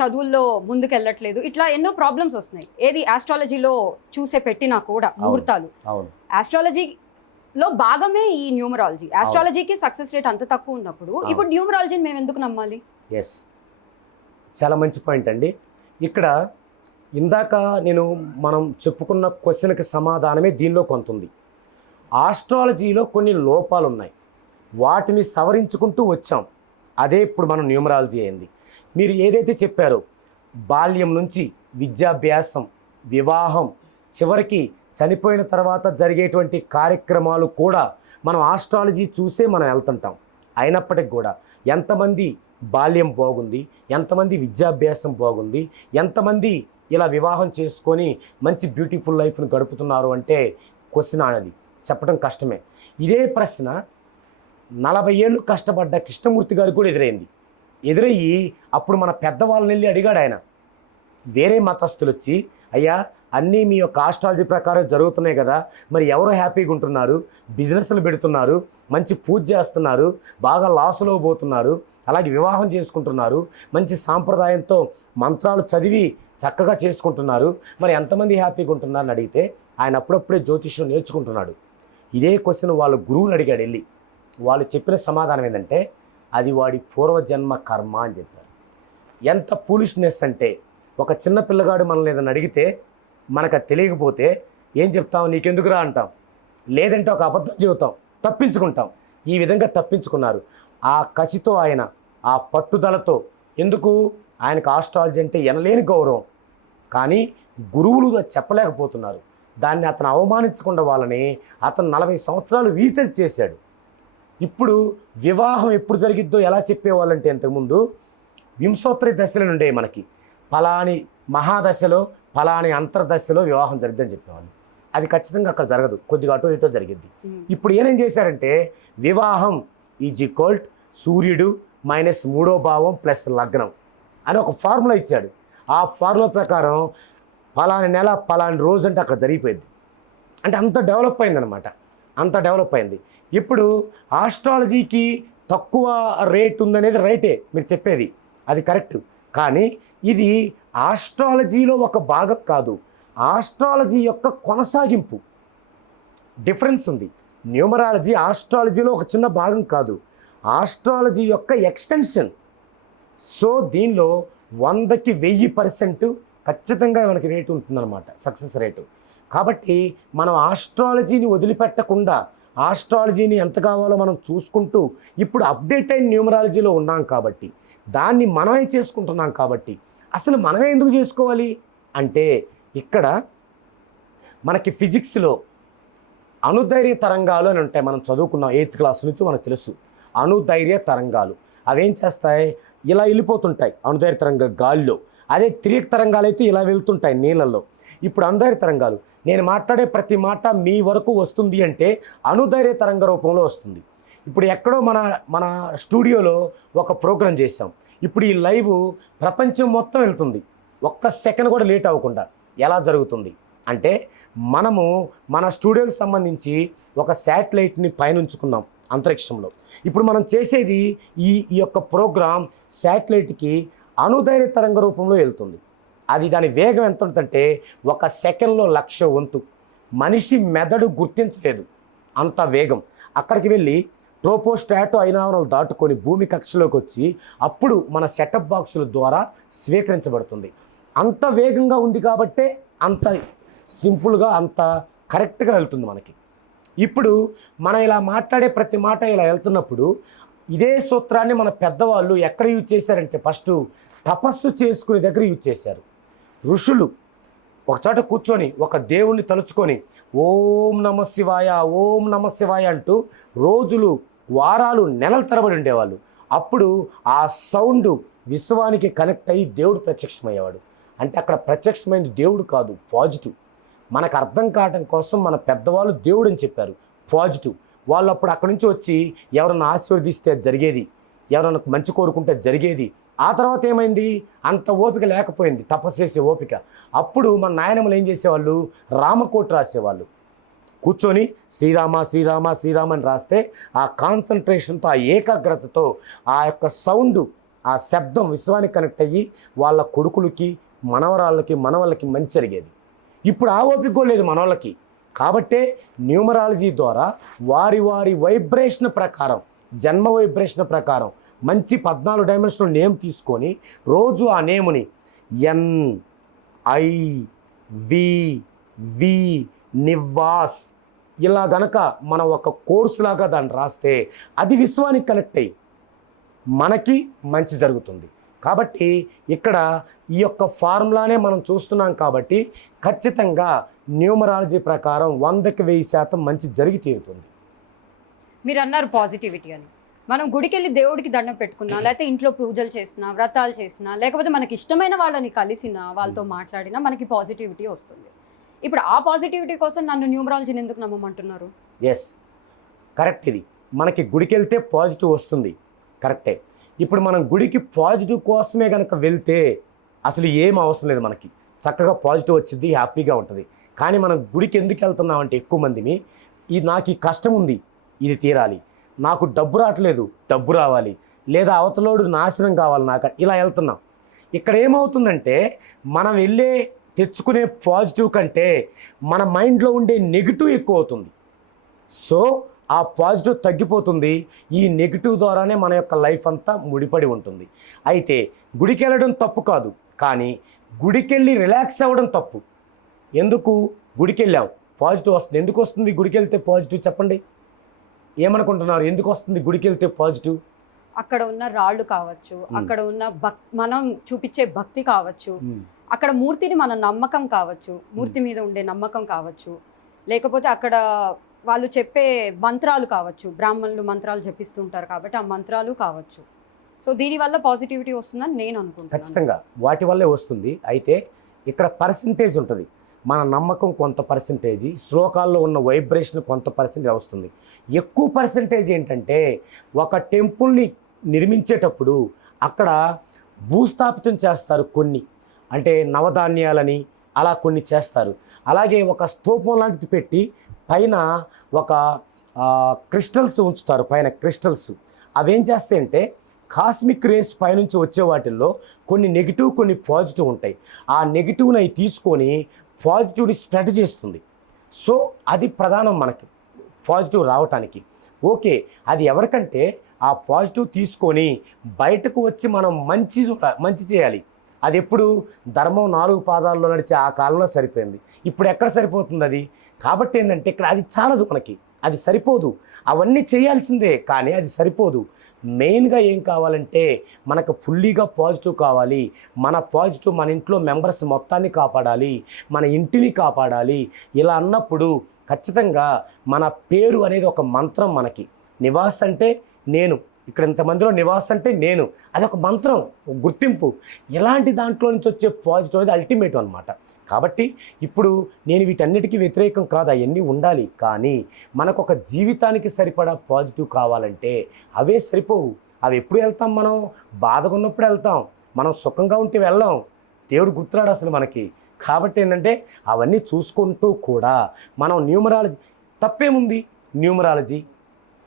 చదువుల్లో ముందుకెళ్ళట్లేదు, ఇట్లా ఎన్నో ప్రాబ్లమ్స్ వస్తున్నాయి. ఏది ఆస్ట్రాలజీలో చూసే పెట్టినా కూడా ముహూర్తాలు. ఆస్ట్రాలజీలో భాగమే ఈ న్యూమరాలజీ. ఆస్ట్రాలజీకి సక్సెస్ రేట్ అంత తక్కువ ఉన్నప్పుడు ఇప్పుడు న్యూమరాలజీని మేము ఎందుకు నమ్మాలి? ఎస్, చాలా మంచి పాయింట్ అండి. ఇక్కడ ఇందాక మనం చెప్పుకున్న క్వశ్చన్కి సమాధానమే దీనిలో కొంత ఉంది. ఆస్ట్రాలజీలో కొన్ని లోపాలు ఉన్నాయి, వాటిని సవరించుకుంటూ వచ్చాం. అదే ఇప్పుడు మనం న్యూమరాలజీ అయింది. మీరు ఏదైతే చెప్పారో బాల్యం నుంచి విద్యాభ్యాసం, వివాహం, చివరికి చనిపోయిన తర్వాత జరిగేటువంటి కార్యక్రమాలు కూడా మనం ఆస్ట్రాలజీ చూసే మనం వెళ్తుంటాం. అయినప్పటికి కూడా ఎంతమంది బాల్యం బాగుంది, ఎంతమంది విద్యాభ్యాసం బాగుంది, ఎంతమంది ఇలా వివాహం చేసుకొని మంచి బ్యూటిఫుల్ లైఫ్ని గడుపుతున్నారు అంటే క్వశ్చన్ అనేది చెప్పడం కష్టమే. ఇదే ప్రశ్న 40 ఏళ్ళు కష్టపడ్డ కృష్ణమూర్తి గారికి కూడా ఎదురయ్యి అప్పుడు మన పెద్దవాళ్ళని వెళ్ళి అడిగాడు ఆయన. వేరే మతస్థులు వచ్చి, అయ్యా అన్నీ మీ యొక్క ఆస్ట్రాలజీ ప్రకారం జరుగుతున్నాయి కదా, మరి ఎవరో హ్యాపీగా ఉంటున్నారు, బిజినెస్లు పెడుతున్నారు, మంచి పూజ చేస్తున్నారు, బాగా లాసులో పోతున్నారు, అలాగే వివాహం చేసుకుంటున్నారు, మంచి సాంప్రదాయంతో మంత్రాలు చదివి చక్కగా చేసుకుంటున్నారు, మరి ఎంతమంది హ్యాపీగా ఉంటున్నారని అడిగితే ఆయన అప్పుడప్పుడే జ్యోతిష్యం నేర్చుకుంటున్నాడు. ఇదే క్వశ్చన్ వాళ్ళ గురువుని అడిగాడు వెళ్ళి. వాళ్ళు చెప్పిన సమాధానం ఏంటంటే, అది వాడి పూర్వజన్మ కర్మ అని చెప్పారు. ఎంత ఫూలిష్నెస్ అంటే, ఒక చిన్న పిల్లగాడు మనల్ని ఏదైనా అడిగితే మనకు అది తెలియకపోతే ఏం చెప్తాం, నీకెందుకురా అంటాం, లేదంటే ఒక అబద్ధం చెబుతాం, తప్పించుకుంటాం. ఈ విధంగా తప్పించుకున్నారు. ఆ కసితో ఆయన, ఆ పట్టుదలతో, ఎందుకు ఆయనకు ఆస్ట్రాలజీ అంటే ఎనలేని గౌరవం, కానీ గురువులు చెప్పలేకపోతున్నారు. దాన్ని అతను అవమానించకుండా వాళ్ళని అతను 40 సంవత్సరాలు రీసెర్చ్ చేశాడు. ఇప్పుడు వివాహం ఎప్పుడు జరిగిద్దో ఎలా చెప్పేవాళ్ళంటే, ఇంతకుముందు వింశోత్తరి దశలు ఉండే మనకి, ఫలాని మహాదశలో ఫలాని అంతర్దశలో వివాహం జరిగిద్దని చెప్పేవాళ్ళు. అది ఖచ్చితంగా అక్కడ జరగదు, కొద్దిగా అటో ఇటో జరిగింది. ఇప్పుడు ఏం చేశారంటే వివాహం ఈజ్ ఈక్వల్ట్ సూర్యుడు మైనస్ 3వ భావం ప్లస్ లగ్నం అని ఒక ఫార్ములా ఇచ్చాడు. ఆ ఫార్ములా ప్రకారం పలాని నెల పలాని రోజు అంటే అక్కడ జరిగిపోయింది. అంటే అంత డెవలప్ అయిందనమాట, అంత డెవలప్ అయింది. ఇప్పుడు ఆస్ట్రాలజీకి తక్కువ రేట్ ఉందనేది రైటే, మీరు చెప్పేది అది కరెక్ట్. కానీ ఇది ఆస్ట్రాలజీలో ఒక భాగం కాదు, ఆస్ట్రాలజీ యొక్క కొనసాగింపు. డిఫరెన్స్ ఉంది. న్యూమరాలజీ ఆస్ట్రాలజీలో ఒక చిన్న భాగం కాదు, ఆస్ట్రాలజీ యొక్క ఎక్స్టెన్షన్. సో దీనిలో 100కి 1000% ఖచ్చితంగా మనకి రేటు ఉంటుందన్నమాట, సక్సెస్ రేటు. కాబట్టి మనం ఆస్ట్రాలజీని వదిలిపెట్టకుండా ఆస్ట్రాలజీని ఎంత కావాలో మనం చూసుకుంటూ ఇప్పుడు అప్డేట్ అయిన న్యూమరాలజీలో ఉన్నాం కాబట్టి, దాన్ని మనమే చేసుకుంటున్నాం కాబట్టి, అసలు మనమే ఎందుకు చేసుకోవాలి అంటే ఇక్కడ మనకి ఫిజిక్స్లో అణుధైర్య తరంగాలు అని ఉంటాయి. మనం చదువుకున్నాం 8th క్లాస్ నుంచి మనకు తెలుసు. అణుధైర్య తరంగాలు అవేం చేస్తాయి, ఇలా వెళ్ళిపోతుంటాయి అణుధైర్య తరంగ గాలిలో. అదే తిరిగి తరంగాలు అయితే ఇలా వెళ్తుంటాయి నీళ్ళల్లో. ఇప్పుడు అణుధైర్య తరంగాలు, నేను మాట్లాడే ప్రతి మాట మీ వరకు వస్తుంది అంటే అణుధైర్య తరంగ రూపంలో వస్తుంది. ఇప్పుడు ఎక్కడో మన స్టూడియోలో ఒక ప్రోగ్రాం చేసాం, ఇప్పుడు ఈ లైవ్ ప్రపంచం మొత్తం వెళ్తుంది, ఒక్క సెకండ్ కూడా లేట్ అవ్వకుండా. ఎలా జరుగుతుంది అంటే మనము మన స్టూడియోకి సంబంధించి ఒక శాటిలైట్ని పైనుంచుకున్నాం అంతరిక్షంలో. ఇప్పుడు మనం చేసేది ఈ యొక్క ప్రోగ్రాం శాటిలైట్కి అణుధైర్య తరంగ రూపంలో వెళ్తుంది. అది దాని వేగం ఎంత ఉంటుందంటే 1 సెకండ్లో 1,00,000 వంతు. మనిషి మెదడు గుర్తించలేదు అంత వేగం. అక్కడికి వెళ్ళి ట్రోపోస్టాటో అయినావరణలు దాటుకొని భూమి కక్షలోకి వచ్చి అప్పుడు మన సెటప్ బాక్సుల ద్వారా స్వీకరించబడుతుంది. అంత వేగంగా ఉంది కాబట్టే అంత సింపుల్గా అంత కరెక్ట్గా వెళ్తుంది మనకి. ఇప్పుడు మనం ఇలా మాట్లాడే ప్రతి మాట ఇలా వెళ్తున్నప్పుడు ఇదే సూత్రాన్ని మన పెద్దవాళ్ళు ఎక్కడ యూజ్ చేశారంటే ఫస్ట్ తపస్సు చేసుకునే దగ్గర యూజ్ చేశారు. ఋషులు ఒకచోట కూర్చొని ఒక దేవుణ్ణి తలుచుకొని ఓం నమ శివాయ ఓం నమ శివాయ అంటూ రోజులు వారాలు నెలల తరబడి ఉండేవాళ్ళు. అప్పుడు ఆ సౌండ్ విశ్వానికి కనెక్ట్ అయ్యి దేవుడు ప్రత్యక్షమయ్యేవాడు. అంటే అక్కడ ప్రత్యక్షమైంది దేవుడు కాదు, పాజిటివ్. మనకు అర్థం కావడం కోసం మన పెద్దవాళ్ళు దేవుడు అని చెప్పారు, పాజిటివ్. వాళ్ళు అప్పుడు అక్కడి నుంచి వచ్చి ఎవరన్నా ఆశీర్వదిస్తే జరిగేది, ఎవరన్నా మంచి కోరుకుంటే జరిగేది. ఆ తర్వాత ఏమైంది, అంత ఓపిక లేకపోయింది, తపస్సు చేసే ఓపిక. అప్పుడు మన నాయనమ్మలు ఏం చేసేవాళ్ళు, రామకోటి రాసేవాళ్ళు. కూర్చొని శ్రీరామ శ్రీరామ శ్రీరామ అని రాస్తే ఆ కాన్సన్ట్రేషన్తో ఆ ఏకాగ్రతతో ఆ యొక్క సౌండ్ ఆ శబ్దం విశ్వానికి కనెక్ట్ అయ్యి వాళ్ళ కొడుకులకి మనవరాళ్ళకి మనవాళ్ళకి మంచి జరిగేది. ఇప్పుడు ఆ ఓపిక కూడా లేదు మనవాళ్ళకి. కాబట్టే న్యూమరాలజీ ద్వారా వారి వారి వైబ్రేషన్ ప్రకారం, జన్మ వైబ్రేషన్ ప్రకారం మంచి 14 డైమెన్షనల్ నేమ్ తీసుకొని రోజు ఆ నేముని NIV నివాస్ ఇలా గనక మనం ఒక కోర్సు లాగా దాన్ని రాస్తే అది విశ్వానికి కనెక్ట్ అయ్యి మనకి మంచి జరుగుతుంది. కాబట్టి ఇక్కడ ఈ యొక్క ఫార్ములానే మనం చూస్తున్నాం కాబట్టి ఖచ్చితంగా న్యూమరాలజీ ప్రకారం 100కి 1000% మంచి జరిగి తీరుతుంది. మీరు అన్నారు పాజిటివిటీ అని. మనం గుడికి వెళ్ళి దేవుడికి దండం పెట్టుకున్నా, లేకపోతే ఇంట్లో పూజలు చేసినా, వ్రతాలు చేసినా, లేకపోతే మనకి ఇష్టమైన వాళ్ళని కలిసినా, వాళ్ళతో మాట్లాడినా మనకి పాజిటివిటీ వస్తుంది. ఇప్పుడు ఆ పాజిటివిటీ కోసం నన్ను న్యూమరాలజీని ఎందుకు నమ్మమంటున్నారు? Yes, correct. ఇది మనకి గుడికి వెళ్తే పాజిటివ్ వస్తుంది, కరెక్టే. ఇప్పుడు మనం గుడికి పాజిటివ్ కోసమే కనుక వెళ్తే అసలు ఏం అవసరం లేదు, మనకి చక్కగా పాజిటివ్ వచ్చింది, హ్యాపీగా ఉంటుంది. కానీ మనం గుడికి ఎందుకు వెళ్తున్నామంటే ఎక్కువ మందిని నాకు ఈ కష్టం ఉంది, ఇది తీరాలి, నాకు డబ్బు రావట్లేదు, డబ్బు రావాలి, లేదా అవతలోడు నాశనం కావాలి నాకు, ఇలా వెళ్తున్నాం. ఇక్కడ ఏమవుతుందంటే మనం తెచ్చుకునే పాజిటివ్ కంటే మన మైండ్లో ఉండే నెగిటివ్ ఎక్కువ అవుతుంది. సో ఆ పాజిటివ్ తగ్గిపోతుంది. ఈ నెగిటివ్ ద్వారానే మన యొక్క లైఫ్ అంతా ముడిపడి ఉంటుంది. అయితే గుడికి వెళ్ళడం తప్పు కాదు, కానీ గుడికి వెళ్ళి రిలాక్స్ అవ్వడం తప్పు. ఎందుకు గుడికి వెళ్ళాం పాజిటివ్ వస్తుంది, ఎందుకు వస్తుంది గుడికి వెళ్తే పాజిటివ్ చెప్పండి? ఏమనుకుంటున్నారు, ఎందుకు వస్తుంది గుడికి వెళ్తే పాజిటివ్? అక్కడ ఉన్న రాళ్ళు కావచ్చు, అక్కడ ఉన్న మనం చూపించే భక్తి కావచ్చు, అక్కడ మూర్తిని మన నమ్మకం కావచ్చు, మూర్తి మీద ఉండే నమ్మకం కావచ్చు, లేకపోతే అక్కడ వాళ్ళు చెప్పే మంత్రాలు కావచ్చు, బ్రాహ్మణులు మంత్రాలు జపిస్తుంటారు కాబట్టి ఆ మంత్రాలు కావచ్చు. సో దీనివల్ల పాజిటివిటీ వస్తుందని నేను అనుకుంటున్నాను. ఖచ్చితంగా వాటి వల్లే వస్తుంది. అయితే ఇక్కడ పర్సంటేజ్ ఉంటుంది. మన నమ్మకం కొంత పర్సంటేజీ, శ్లోకాల్లో ఉన్న వైబ్రేషన్ కొంత పర్సెంటేజ్ వస్తుంది. ఎక్కువ పర్సంటేజ్ ఏంటంటే ఒక టెంపుల్ని నిర్మించేటప్పుడు అక్కడ భూస్థాపితం చేస్తారు కొన్ని, అంటే నవధాన్యాలని అలా కొన్ని చేస్తారు. అలాగే ఒక స్తూపం లాంటిది పెట్టి పైన ఒక క్రిస్టల్స్ ఉంచుతారు, పైన క్రిస్టల్స్. అవేం చేస్తాయంటే కాస్మిక్ రేస్ పైనుంచి వచ్చే వాటిల్లో కొన్ని నెగిటివ్ కొన్ని పాజిటివ్ ఉంటాయి. ఆ నెగిటివ్ని అవి తీసుకొని పాజిటివ్ని స్ప్రెడ్ చేస్తుంది. సో అది ప్రధానం మనకి పాజిటివ్ రావటానికి. ఓకే, అది ఎవరికంటే ఆ పాజిటివ్ తీసుకొని బయటకు వచ్చి మనం మంచి చేయాలి. అది ఎప్పుడు ధర్మం 4 పాదాల్లో నడిచే ఆ కాలంలో సరిపోయింది. ఇప్పుడు ఎక్కడ సరిపోతుంది అది? కాబట్టి ఏంటంటే ఇక్కడ అది చాలదు, మనకి అది సరిపోదు. అవన్నీ చేయాల్సిందే కానీ అది సరిపోదు. మెయిన్గా ఏం కావాలంటే మనకు ఫుల్లీగా పాజిటివ్ కావాలి. మన పాజిటివ్ మన ఇంట్లో మెంబర్స్ మొత్తాన్ని కాపాడాలి, మన ఇంటిని కాపాడాలి. ఇలా అన్నప్పుడు ఖచ్చితంగా మన పేరు అనేది ఒక మంత్రం. మనకి నివాస్ అంటే నేను, ఇక్కడ ఇంతమందిలో నివాస్ అంటే నేను, అదొక మంత్రం, ఒక గుర్తింపు. ఇలాంటి దాంట్లో నుంచి వచ్చే పాజిటివ్ అనేది అల్టిమేట్ అనమాట. కాబట్టి ఇప్పుడు నేను వీటన్నిటికీ వ్యతిరేకం కాదు, అవన్నీ ఉండాలి. కానీ మనకు ఒక జీవితానికి సరిపడా పాజిటివ్ కావాలంటే అవే సరిపోవు. అవి ఎప్పుడు వెళ్తాం? మనం బాధగా ఉన్నప్పుడు వెళ్తాం, మనం సుఖంగా ఉంటే వెళ్ళాం. దేవుడు గుర్తురాడు అసలు మనకి. కాబట్టి ఏంటంటే అవన్నీ చూసుకుంటూ కూడా మనం న్యూమరాలజీ, తప్పేముంది న్యూమరాలజీ?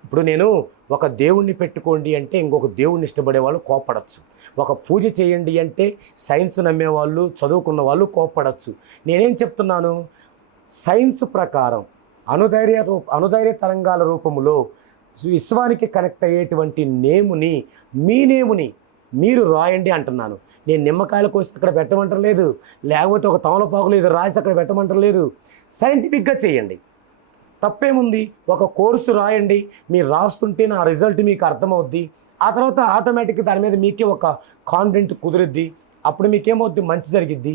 ఇప్పుడు నేను ఒక దేవుణ్ణి పెట్టుకోండి అంటే ఇంకొక దేవుణ్ణి ఇష్టపడే వాళ్ళు కోప్పడచ్చు. ఒక పూజ చేయండి అంటే సైన్స్ నమ్మేవాళ్ళు, చదువుకున్న వాళ్ళు నేనేం చెప్తున్నాను? సైన్స్ ప్రకారం అనుధైర్య తరంగాల రూపంలో విశ్వానికి కనెక్ట్ అయ్యేటువంటి మీ నేముని మీరు రాయండి అంటున్నాను. నేను నిమ్మకాయల కోసి అక్కడ పెట్టమంటలేదు, లేకపోతే ఒక తమలపాకులు ఇది రాసి అక్కడ పెట్టమంటలేదు. సైంటిఫిక్గా చేయండి, తప్పేముంది? ఒక కోర్సు రాయండి, మీరు రాస్తుంటే నా రిజల్ట్ మీకు అర్థమవుద్ది. ఆ తర్వాత ఆటోమేటిక్గా దాని మీద మీకే ఒక కాన్ఫిడెంట్ కుదిరిద్ది. అప్పుడు మీకేమవుద్ది? మంచి జరిగిద్ది.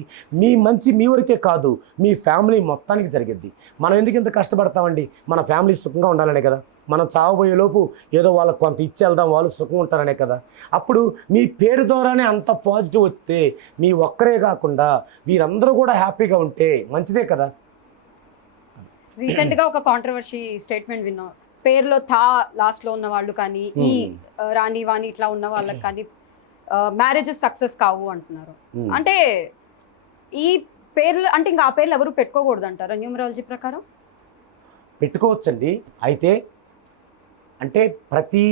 మంచి మీ వరకే కాదు, మీ ఫ్యామిలీ మొత్తానికి జరిగిద్ది. మనం ఎందుకు ఇంత కష్టపడతామండి? మన ఫ్యామిలీ సుఖంగా ఉండాలనే కదా. మనం చావబోయేలోపు ఏదో వాళ్ళకి కొంత ఇచ్చి వెళ్దాం, వాళ్ళు సుఖంగా ఉంటారనే కదా. అప్పుడు మీ పేరు ద్వారానే అంత పాజిటివ్ వస్తే మీ ఒక్కరే కాకుండా వీరందరూ కూడా హ్యాపీగా ఉంటే మంచిదే కదా. రీసెంట్గా ఒక కాంట్రవర్సీ స్టేట్మెంట్ విన్నాం. పేరులో థా లాస్ట్లో ఉన్న వాళ్ళు కానీ, ఈ రాణి వాణి ఇట్లా ఉన్న వాళ్ళకి కానీ మ్యారేజెస్ సక్సెస్ కావు అంటున్నారు. అంటే ఈ పేర్లు అంటే ఇంకా ఆ పేర్లు ఎవరు పెట్టుకోకూడదు అంటారా న్యూమరాలజీ ప్రకారం? పెట్టుకోవచ్చండి. అయితే అంటే ప్రతి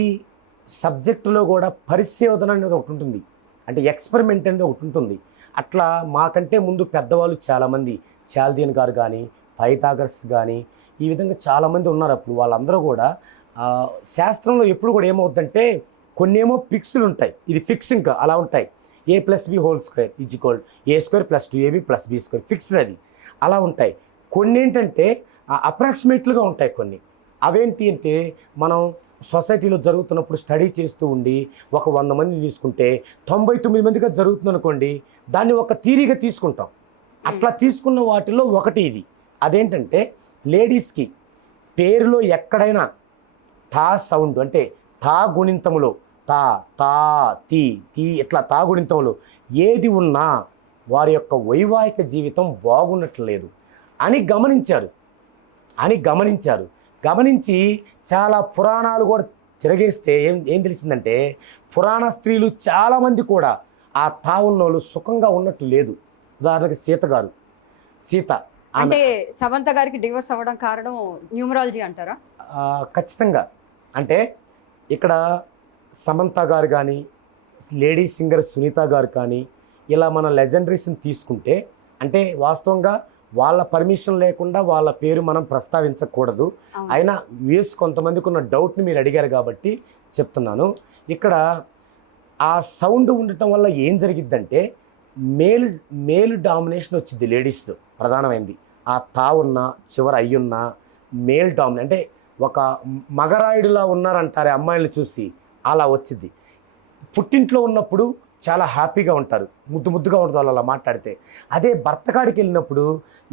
సబ్జెక్టులో కూడా పరిశోధన అనేది ఒకటి ఉంటుంది, అంటే ఎక్స్పెరిమెంట్ అనేది ఒకటి ఉంటుంది. అట్లా మాకంటే ముందు పెద్దవాళ్ళు చాలామంది, చాల్దియన్ గారు కానీ, పైథాగరస్ కానీ, ఈ విధంగా చాలామంది ఉన్నారు. అప్పుడు వాళ్ళందరూ కూడా శాస్త్రంలో ఎప్పుడు కూడా ఏమవుతుందంటే కొన్నేమో ఫిక్స్లు ఉంటాయి, ఇది ఫిక్స్ ఇంకా అలా ఉంటాయి. a+b² =a² + 2ab + b² fixed, అది అలా ఉంటాయి. కొన్ని ఏంటంటే అప్రాక్సిమేట్లుగా ఉంటాయి కొన్ని. అవేంటి అంటే మనం సొసైటీలో జరుగుతున్నప్పుడు స్టడీ చేస్తూ ఉండి ఒక 100 మందిని తీసుకుంటే 99 మందిగా జరుగుతుంది అనుకోండి, దాన్ని ఒక థీరీగా తీసుకుంటాం. అట్లా తీసుకున్న వాటిలో ఒకటి ఇది. అదేంటంటే లేడీస్కి పేరులో ఎక్కడైనా తా సౌండ్, అంటే తా గుణింతములో తా తా తీ తీ ఇట్లా తా గుణింతంలో ఏది ఉన్నా వారి యొక్క వైవాహిక జీవితం బాగుండట్లేదు అని గమనించి చాలా పురాణాలు కూడా తిరగేస్తే ఏం తెలిసిందంటే పురాణ స్త్రీలు చాలామంది కూడా ఆ తా ఉన్నోళ్ళు సుఖంగా ఉన్నట్టు లేదు. ఉదాహరణకి సీత అంటే సమంత గారికి డివోర్స్ అవ్వడం కారణం న్యూమరాలజీ అంటారా? ఖచ్చితంగా. అంటే ఇక్కడ సమంత గారు కానీ, లేడీ సింగర్ సునీత గారు కానీ, ఇలా మన లెజెండరీస్ని తీసుకుంటే అంటే వాస్తవంగా వాళ్ళ పర్మిషన్ లేకుండా వాళ్ళ పేరు మనం ప్రస్తావించకూడదు. అయినా వ్యూస్ కొంతమందికి ఉన్న డౌట్ని మీరు అడిగారు కాబట్టి చెప్తున్నాను. ఇక్కడ ఆ సౌండ్ ఉండటం వల్ల ఏం జరిగిద్దంటే మేల్ డామినేషన్ వచ్చింది లేడీస్తో. ప్రధానమైంది ఆ తా ఉన్న చివర అయ్యున్న మేల్ డామినేషన్, అంటే ఒక మగరాయుడులా ఉన్నారంటారే అమ్మాయిలు చూసి, అలా వచ్చింది. పుట్టింట్లో ఉన్నప్పుడు చాలా హ్యాపీగా ఉంటారు, ముద్దుగా ఉంటుంది వాళ్ళు అలా మాట్లాడితే. అదే భర్త కాడికి వెళ్ళినప్పుడు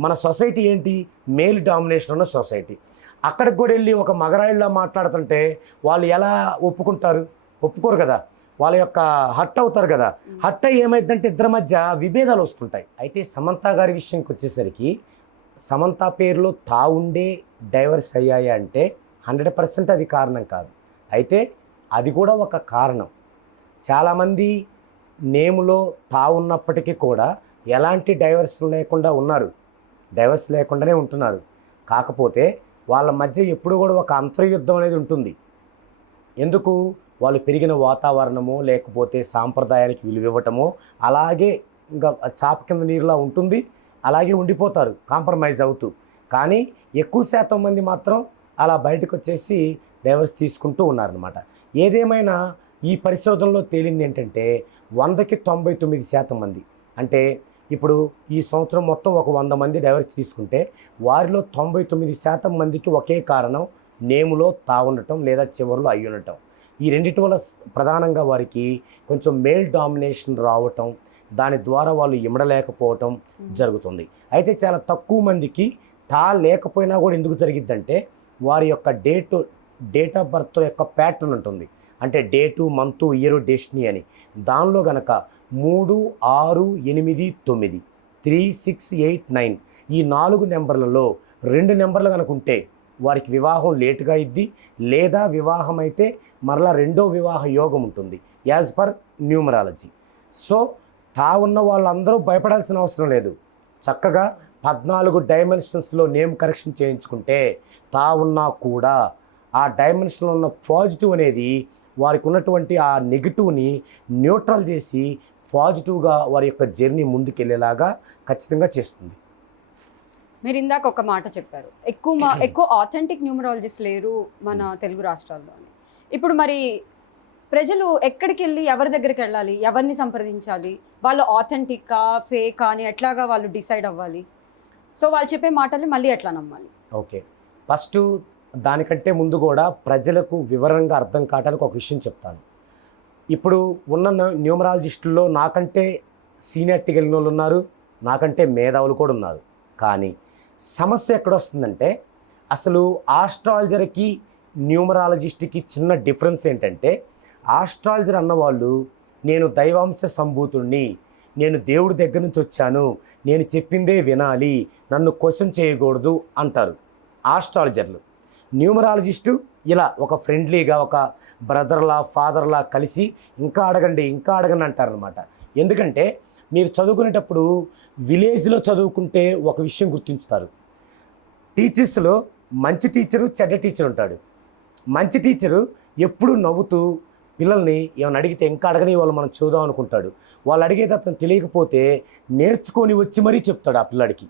మన సొసైటీ ఏంటి? మేల్ డామినేషన్ ఉన్న సొసైటీ. అక్కడికి కూడా వెళ్ళి ఒక మగరాయుడులా మాట్లాడుతుంటే వాళ్ళు ఎలా ఒప్పుకోరు కదా. వాళ్ళ యొక్క హట్ అవుతారు కదా. హట్ అయ్యి ఏమైందంటే ఇద్దరి మధ్య విభేదాలు వస్తుంటాయి. అయితే సమంత గారి విషయంకి వచ్చేసరికి సమంత పేరులో తా ఉండే డైవర్స్ అయ్యాయి అంటే 100% అది కారణం కాదు. అయితే అది కూడా ఒక కారణం. చాలామంది నేములో తా ఉన్నప్పటికీ కూడా ఎలాంటి డైవర్స్ లేకుండా ఉన్నారు, డైవర్స్ లేకుండానే ఉంటున్నారు. కాకపోతే వాళ్ళ మధ్య ఎప్పుడు కూడా ఒక అంతర్యుద్ధం అనేది ఉంటుంది. ఎందుకు? వాళ్ళు పెరిగిన వాతావరణమో లేకపోతే సాంప్రదాయానికి విలువ ఇవ్వటమో అలాగే ఇంకా చాప కింద నీరులా ఉంటుంది, అలాగే ఉండిపోతారు కాంప్రమైజ్ అవుతూ. కానీ ఎక్కువ శాతం మంది మాత్రం అలా బయటకు వచ్చేసి డైవర్స్ తీసుకుంటూ ఉన్నారనమాట. ఏదేమైనా ఈ పరిశోధనలో తేలింది ఏంటంటే 100కి 99% మంది, అంటే ఇప్పుడు ఈ సంవత్సరం మొత్తం ఒక 100 మంది డైవర్స్ తీసుకుంటే వారిలో 99% మందికి ఒకే కారణం నేములో తా ఉండటం లేదా చివరిలో అయి ఉండటం. ఈ రెండిటి వల్ల ప్రధానంగా వారికి కొంచెం మేల్ డామినేషన్ రావటం, దాని ద్వారా వాళ్ళు ఇమడలేకపోవటం జరుగుతుంది. అయితే చాలా తక్కువ మందికి తా లేకపోయినా కూడా ఎందుకు జరిగిద్దంటే వారి యొక్క డేట్ ఆఫ్ బర్త్ యొక్క ప్యాటర్న్ ఉంటుంది. అంటే డేటు, మంతు, ఇయర్, డెస్టినీ అని. దానిలో గనక 3, 6, 8, 9, 3, 6, 8, 9 ఈ 4 నెంబర్లలో 2 నెంబర్లు కనుక ఉంటే వారికి వివాహం లేటుగా ఇద్ది, లేదా వివాహం అయితే మరలా రెండో వివాహ యోగం ఉంటుంది యాజ్ పర్ న్యూమరాలజీ. సో తా ఉన్న వాళ్ళందరూ భయపడాల్సిన అవసరం లేదు. చక్కగా 14 డైమెన్షన్స్లో నేమ్ కరెక్షన్ చేయించుకుంటే తా ఉన్నా కూడా ఆ డైమెన్షన్లో ఉన్న పాజిటివ్ అనేది వారికి ఉన్నటువంటి ఆ నెగిటివ్ని న్యూట్రల్ చేసి పాజిటివ్గా వారి యొక్క జర్నీ ముందుకెళ్ళేలాగా ఖచ్చితంగా చేస్తుంది. మీరు ఇందాక ఒక మాట చెప్పారు, ఎక్కువ ఆథెంటిక్ న్యూమరాలజిస్ట్ లేరు మన తెలుగు రాష్ట్రాల్లోని. ఇప్పుడు మరి ప్రజలు ఎక్కడికి వెళ్ళి ఎవరి దగ్గరికి వెళ్ళాలి, ఎవరిని సంప్రదించాలి, వాళ్ళు ఆథెంటిక్కా ఫేకా అని ఎట్లాగా వాళ్ళు డిసైడ్ అవ్వాలి? సో వాళ్ళు చెప్పే మాటల్ని మళ్ళీ ఎట్లా నమ్మాలి? ఓకే, ఫస్ట్ దానికంటే ముందు కూడా ప్రజలకు వివరంగా అర్థం కావడానికి ఒక విషయం చెప్తాను. ఇప్పుడు ఉన్న న్యూమరాలజిస్టుల్లో నాకంటే సీనియారిటీ కలిగిన వాళ్ళు ఉన్నారు, నాకంటే మేధావులు కూడా ఉన్నారు. కానీ సమస్య ఎక్కడొస్తుందంటే అసలు ఆస్ట్రాలజర్కి న్యూమరాలజిస్ట్కి చిన్న డిఫరెన్స్ ఏంటంటే, ఆస్ట్రాలజర్ అన్నవాళ్ళు నేను దైవాంశ సంభూతుణ్ణి, నేను దేవుడి దగ్గర నుంచి వచ్చాను, నేను చెప్పిందే వినాలి, నన్ను క్వశ్చన్ చేయకూడదు అంటారు ఆస్ట్రాలజర్లు. న్యూమరాలజిస్టు ఇలా ఒక ఫ్రెండ్లీగా ఒక బ్రదర్లా ఫాదర్లా కలిసి ఇంకా అడగండి అంటారనమాట. ఎందుకంటే మీరు చదువుకునేటప్పుడు విలేజ్లో చదువుకుంటే ఒక విషయం గుర్తుంచుతారు, టీచర్స్లో మంచి టీచరు చెడ్డ టీచర్ ఉంటాడు. మంచి టీచరు ఎప్పుడు నవ్వుతూ పిల్లల్ని ఏమైనా అడిగితే ఇంకా అడగని వాళ్ళు మనం చూద్దాం అనుకుంటాడు. వాళ్ళు అడిగేది అతను తెలియకపోతే నేర్చుకొని వచ్చి మరీ చెప్తాడు ఆ పిల్లాడికి.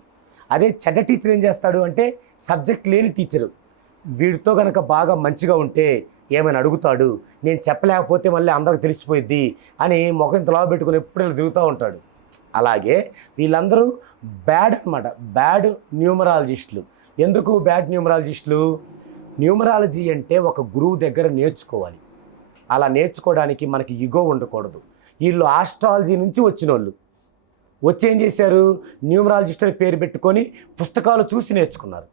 అదే చెడ్డ టీచర్ ఏం చేస్తాడు అంటే సబ్జెక్ట్ లేని టీచరు వీడితో కనుక బాగా మంచిగా ఉంటే ఏమైనా అడుగుతాడు, నేను చెప్పలేకపోతే మళ్ళీ అందరికి తెలిసిపోయిద్ది అని ముఖం తలా పెట్టుకుని ఎప్పుడు తిరుగుతూ ఉంటాడు. అలాగే వీళ్ళందరూ బ్యాడ్ అనమాట, బ్యాడ్ న్యూమరాలజిస్టులు. ఎందుకు బ్యాడ్ న్యూమరాలజిస్టులు? న్యూమరాలజీ అంటే ఒక గురువు దగ్గర నేర్చుకోవాలి. అలా నేర్చుకోవడానికి మనకి ఇగో ఉండకూడదు. వీళ్ళు ఆస్ట్రాలజీ నుంచి వచ్చిన వాళ్ళు వచ్చి ఏం చేశారు, న్యూమరాలజిస్ట్ అని పేరు పెట్టుకొని పుస్తకాలు చూసి నేర్చుకున్నారు.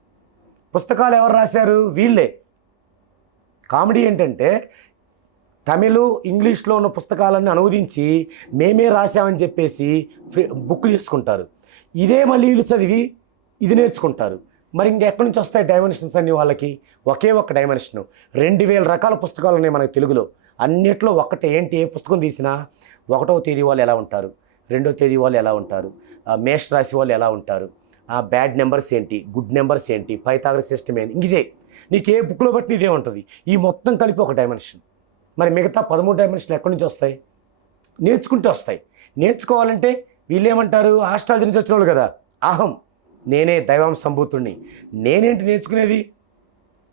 పుస్తకాలు ఎవరు రాశారు? వీళ్ళే. కామెడీ ఏంటంటే తమిళ ఇంగ్లీష్లో ఉన్న పుస్తకాలన్నీ అనువదించి మేమే రాసామని చెప్పేసి బుక్ చేసుకుంటారు. ఇదే మళ్ళీ వీళ్ళు చదివి ఇది నేర్చుకుంటారు. మరి ఇంకెక్కడి నుంచి వస్తాయి డైమెన్షన్స్ అన్ని? వాళ్ళకి ఒకే ఒక్క డైమెన్షను. 2000 రకాల పుస్తకాలు ఉన్నాయి మనకి తెలుగులో. అన్నిట్లో ఒక్కటే ఏంటి, ఏ పుస్తకం తీసినా 1వ తేదీ వాళ్ళు ఎలా ఉంటారు, 2వ తేదీ వాళ్ళు ఎలా ఉంటారు, మేష రాశి వాళ్ళు ఎలా ఉంటారు, బ్యాడ్ నెంబర్స్ ఏంటి, గుడ్ నెంబర్స్ ఏంటి, పైథాగరస్ సిస్టమ్ ఏంటి, ఇదే నీకు ఏ బుక్లో బట్టి ఇదే ఉంటుంది. ఈ మొత్తం కలిపి ఒక డైమెన్షన్. మరి మిగతా 13 డైమెన్షన్లు ఎక్కడి నుంచి వస్తాయి? నేర్చుకుంటూ వస్తాయి. నేర్చుకోవాలంటే వీళ్ళేమంటారు, ఆస్ట్రాలజీ నుంచి వచ్చిన వాళ్ళు కదా, అహం నేనే దైవాంశ సంభూతుణ్ణి, నేనేంటి నేర్చుకునేది?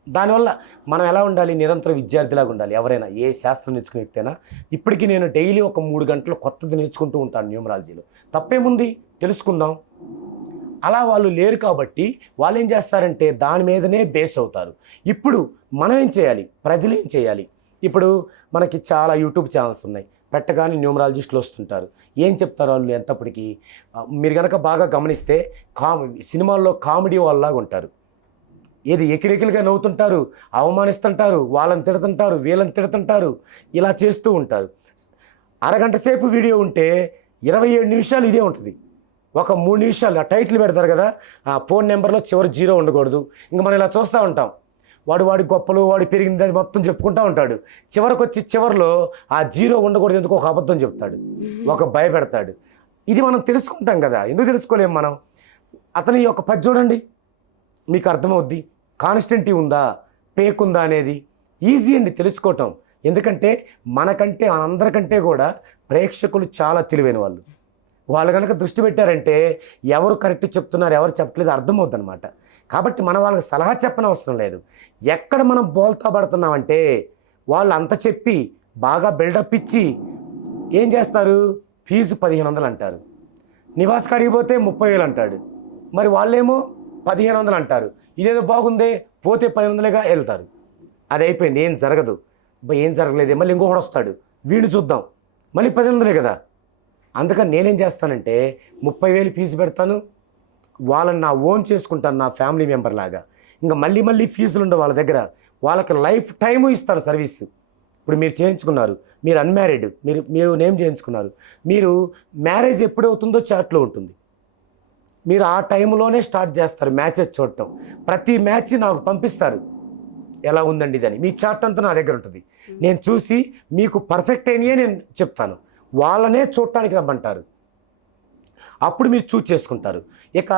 దానివల్ల మనం ఎలా ఉండాలి, నిరంతర విద్యార్థిలాగా ఉండాలి. ఎవరైనా ఏ శాస్త్రం నేర్చుకునే వ్యక్తైనా. ఇప్పటికీ నేను డైలీ ఒక 3 గంటలు కొత్తది నేర్చుకుంటూ ఉంటాను న్యూమరాలజీలో. తప్పేముంది, తెలుసుకుందాం. అలా వాళ్ళు లేరు కాబట్టి వాళ్ళు ఏం చేస్తారంటే దాని మీదనే బేస్ అవుతారు. ఇప్పుడు మనం ఏం చేయాలి, ప్రజలు ఏం చేయాలి? ఇప్పుడు మనకి చాలా యూట్యూబ్ ఛానల్స్ ఉన్నాయి, పెట్టగానే న్యూమరాలజిస్టులు వస్తుంటారు. ఏం చెప్తారు వాళ్ళు ఎంతప్పటికీ? మీరు కనుక బాగా గమనిస్తే సినిమాల్లో కామెడీ వాళ్ళలాగా ఉంటారు. ఏది ఎకిరెకిలుగా నవ్వుతుంటారు, అవమానిస్తుంటారు, వాళ్ళని తిడుతుంటారు, వీళ్ళని తిడుతుంటారు, ఇలా చేస్తూ ఉంటారు. అరగంట సేపు వీడియో ఉంటే 27 నిమిషాలు ఇదే ఉంటుంది. ఒక 3 నిమిషాలు ఆ టైటిల్ పెడతారు కదా, ఆ ఫోన్ నెంబర్లో చివరి 0 ఉండకూడదు. ఇంకా మనం ఇలా చూస్తూ ఉంటాం, వాడి గొప్పలు, వాడు పెరిగింది అది మొత్తం చెప్పుకుంటూ ఉంటాడు. చివరికి వచ్చి చివరిలో ఆ 0 ఉండకూడదు, ఎందుకు ఒక అబద్ధం చెప్తాడు, ఒక భయపెడతాడు. ఇది మనం తెలుసుకుంటాం కదా, ఎందుకు తెలుసుకోలేము మనం? అతని యొక్క పది చూడండి, మీకు అర్థమవుద్ది. కాన్స్టెంటీ ఉందా, పేక్ ఉందా అనేది ఈజీ అండి తెలుసుకోవటం. ఎందుకంటే మనకంటే అందరికంటే కూడా ప్రేక్షకులు చాలా తెలివైన వాళ్ళు కనుక దృష్టి పెట్టారంటే ఎవరు కరెక్ట్ చెప్తున్నారు, ఎవరు చెప్పలేదు అర్థమవుద్ది అనమాట. కాబట్టి మనం వాళ్ళకి సలహా చెప్పనవసరం లేదు. ఎక్కడ మనం బోల్తా పడుతున్నామంటే వాళ్ళు అంత చెప్పి బాగా బిల్డప్ ఇచ్చి ఏం చేస్తారు, ఫీజు 1500 అంటారు, నివాస్ కాడికి పోతే 30,000 అంటాడు, మరి వాళ్ళేమో 1500 అంటారు. ఇదేదో బాగుందే, పోతే 10,000గా వెళ్తారు. అది అయిపోయింది, ఏం జరగదు. ఏం జరగలేదే, మళ్ళీ ఇంకొకటి వస్తాడు, వీడిని చూద్దాం, మళ్ళీ 10,000 కదా. అందుకని నేనేం చేస్తానంటే 30,000 ఫీజు పెడతాను, వాళ్ళని నా ఓన్ చేసుకుంటాను, నా ఫ్యామిలీ మెంబర్ లాగా. ఇంకా మళ్ళీ ఫీజులు ఉండవు వాళ్ళ దగ్గర, వాళ్ళకి లైఫ్ టైము ఇస్తాను సర్వీస్. ఇప్పుడు మీరు చేయించుకున్నారు, మీరు అన్మ్యారీడ్, మీరు నేమ్ చేయించుకున్నారు, మీరు మ్యారేజ్ ఎప్పుడవుతుందో చాట్లో ఉంటుంది. మీరు ఆ టైంలోనే స్టార్ట్ చేస్తారు మ్యాచెస్ చూడటం. ప్రతి మ్యాచ్ నాకు పంపిస్తారు, ఎలా ఉందండి ఇదని. మీ చార్ట్ అంతా నా దగ్గర ఉంటుంది. నేను చూసి మీకు పర్ఫెక్ట్ అయినయే నేను చెప్తాను, వాళ్ళనే చూడటానికి రమ్మంటారు, అప్పుడు మీరు చూస్ చేసుకుంటారు. ఇక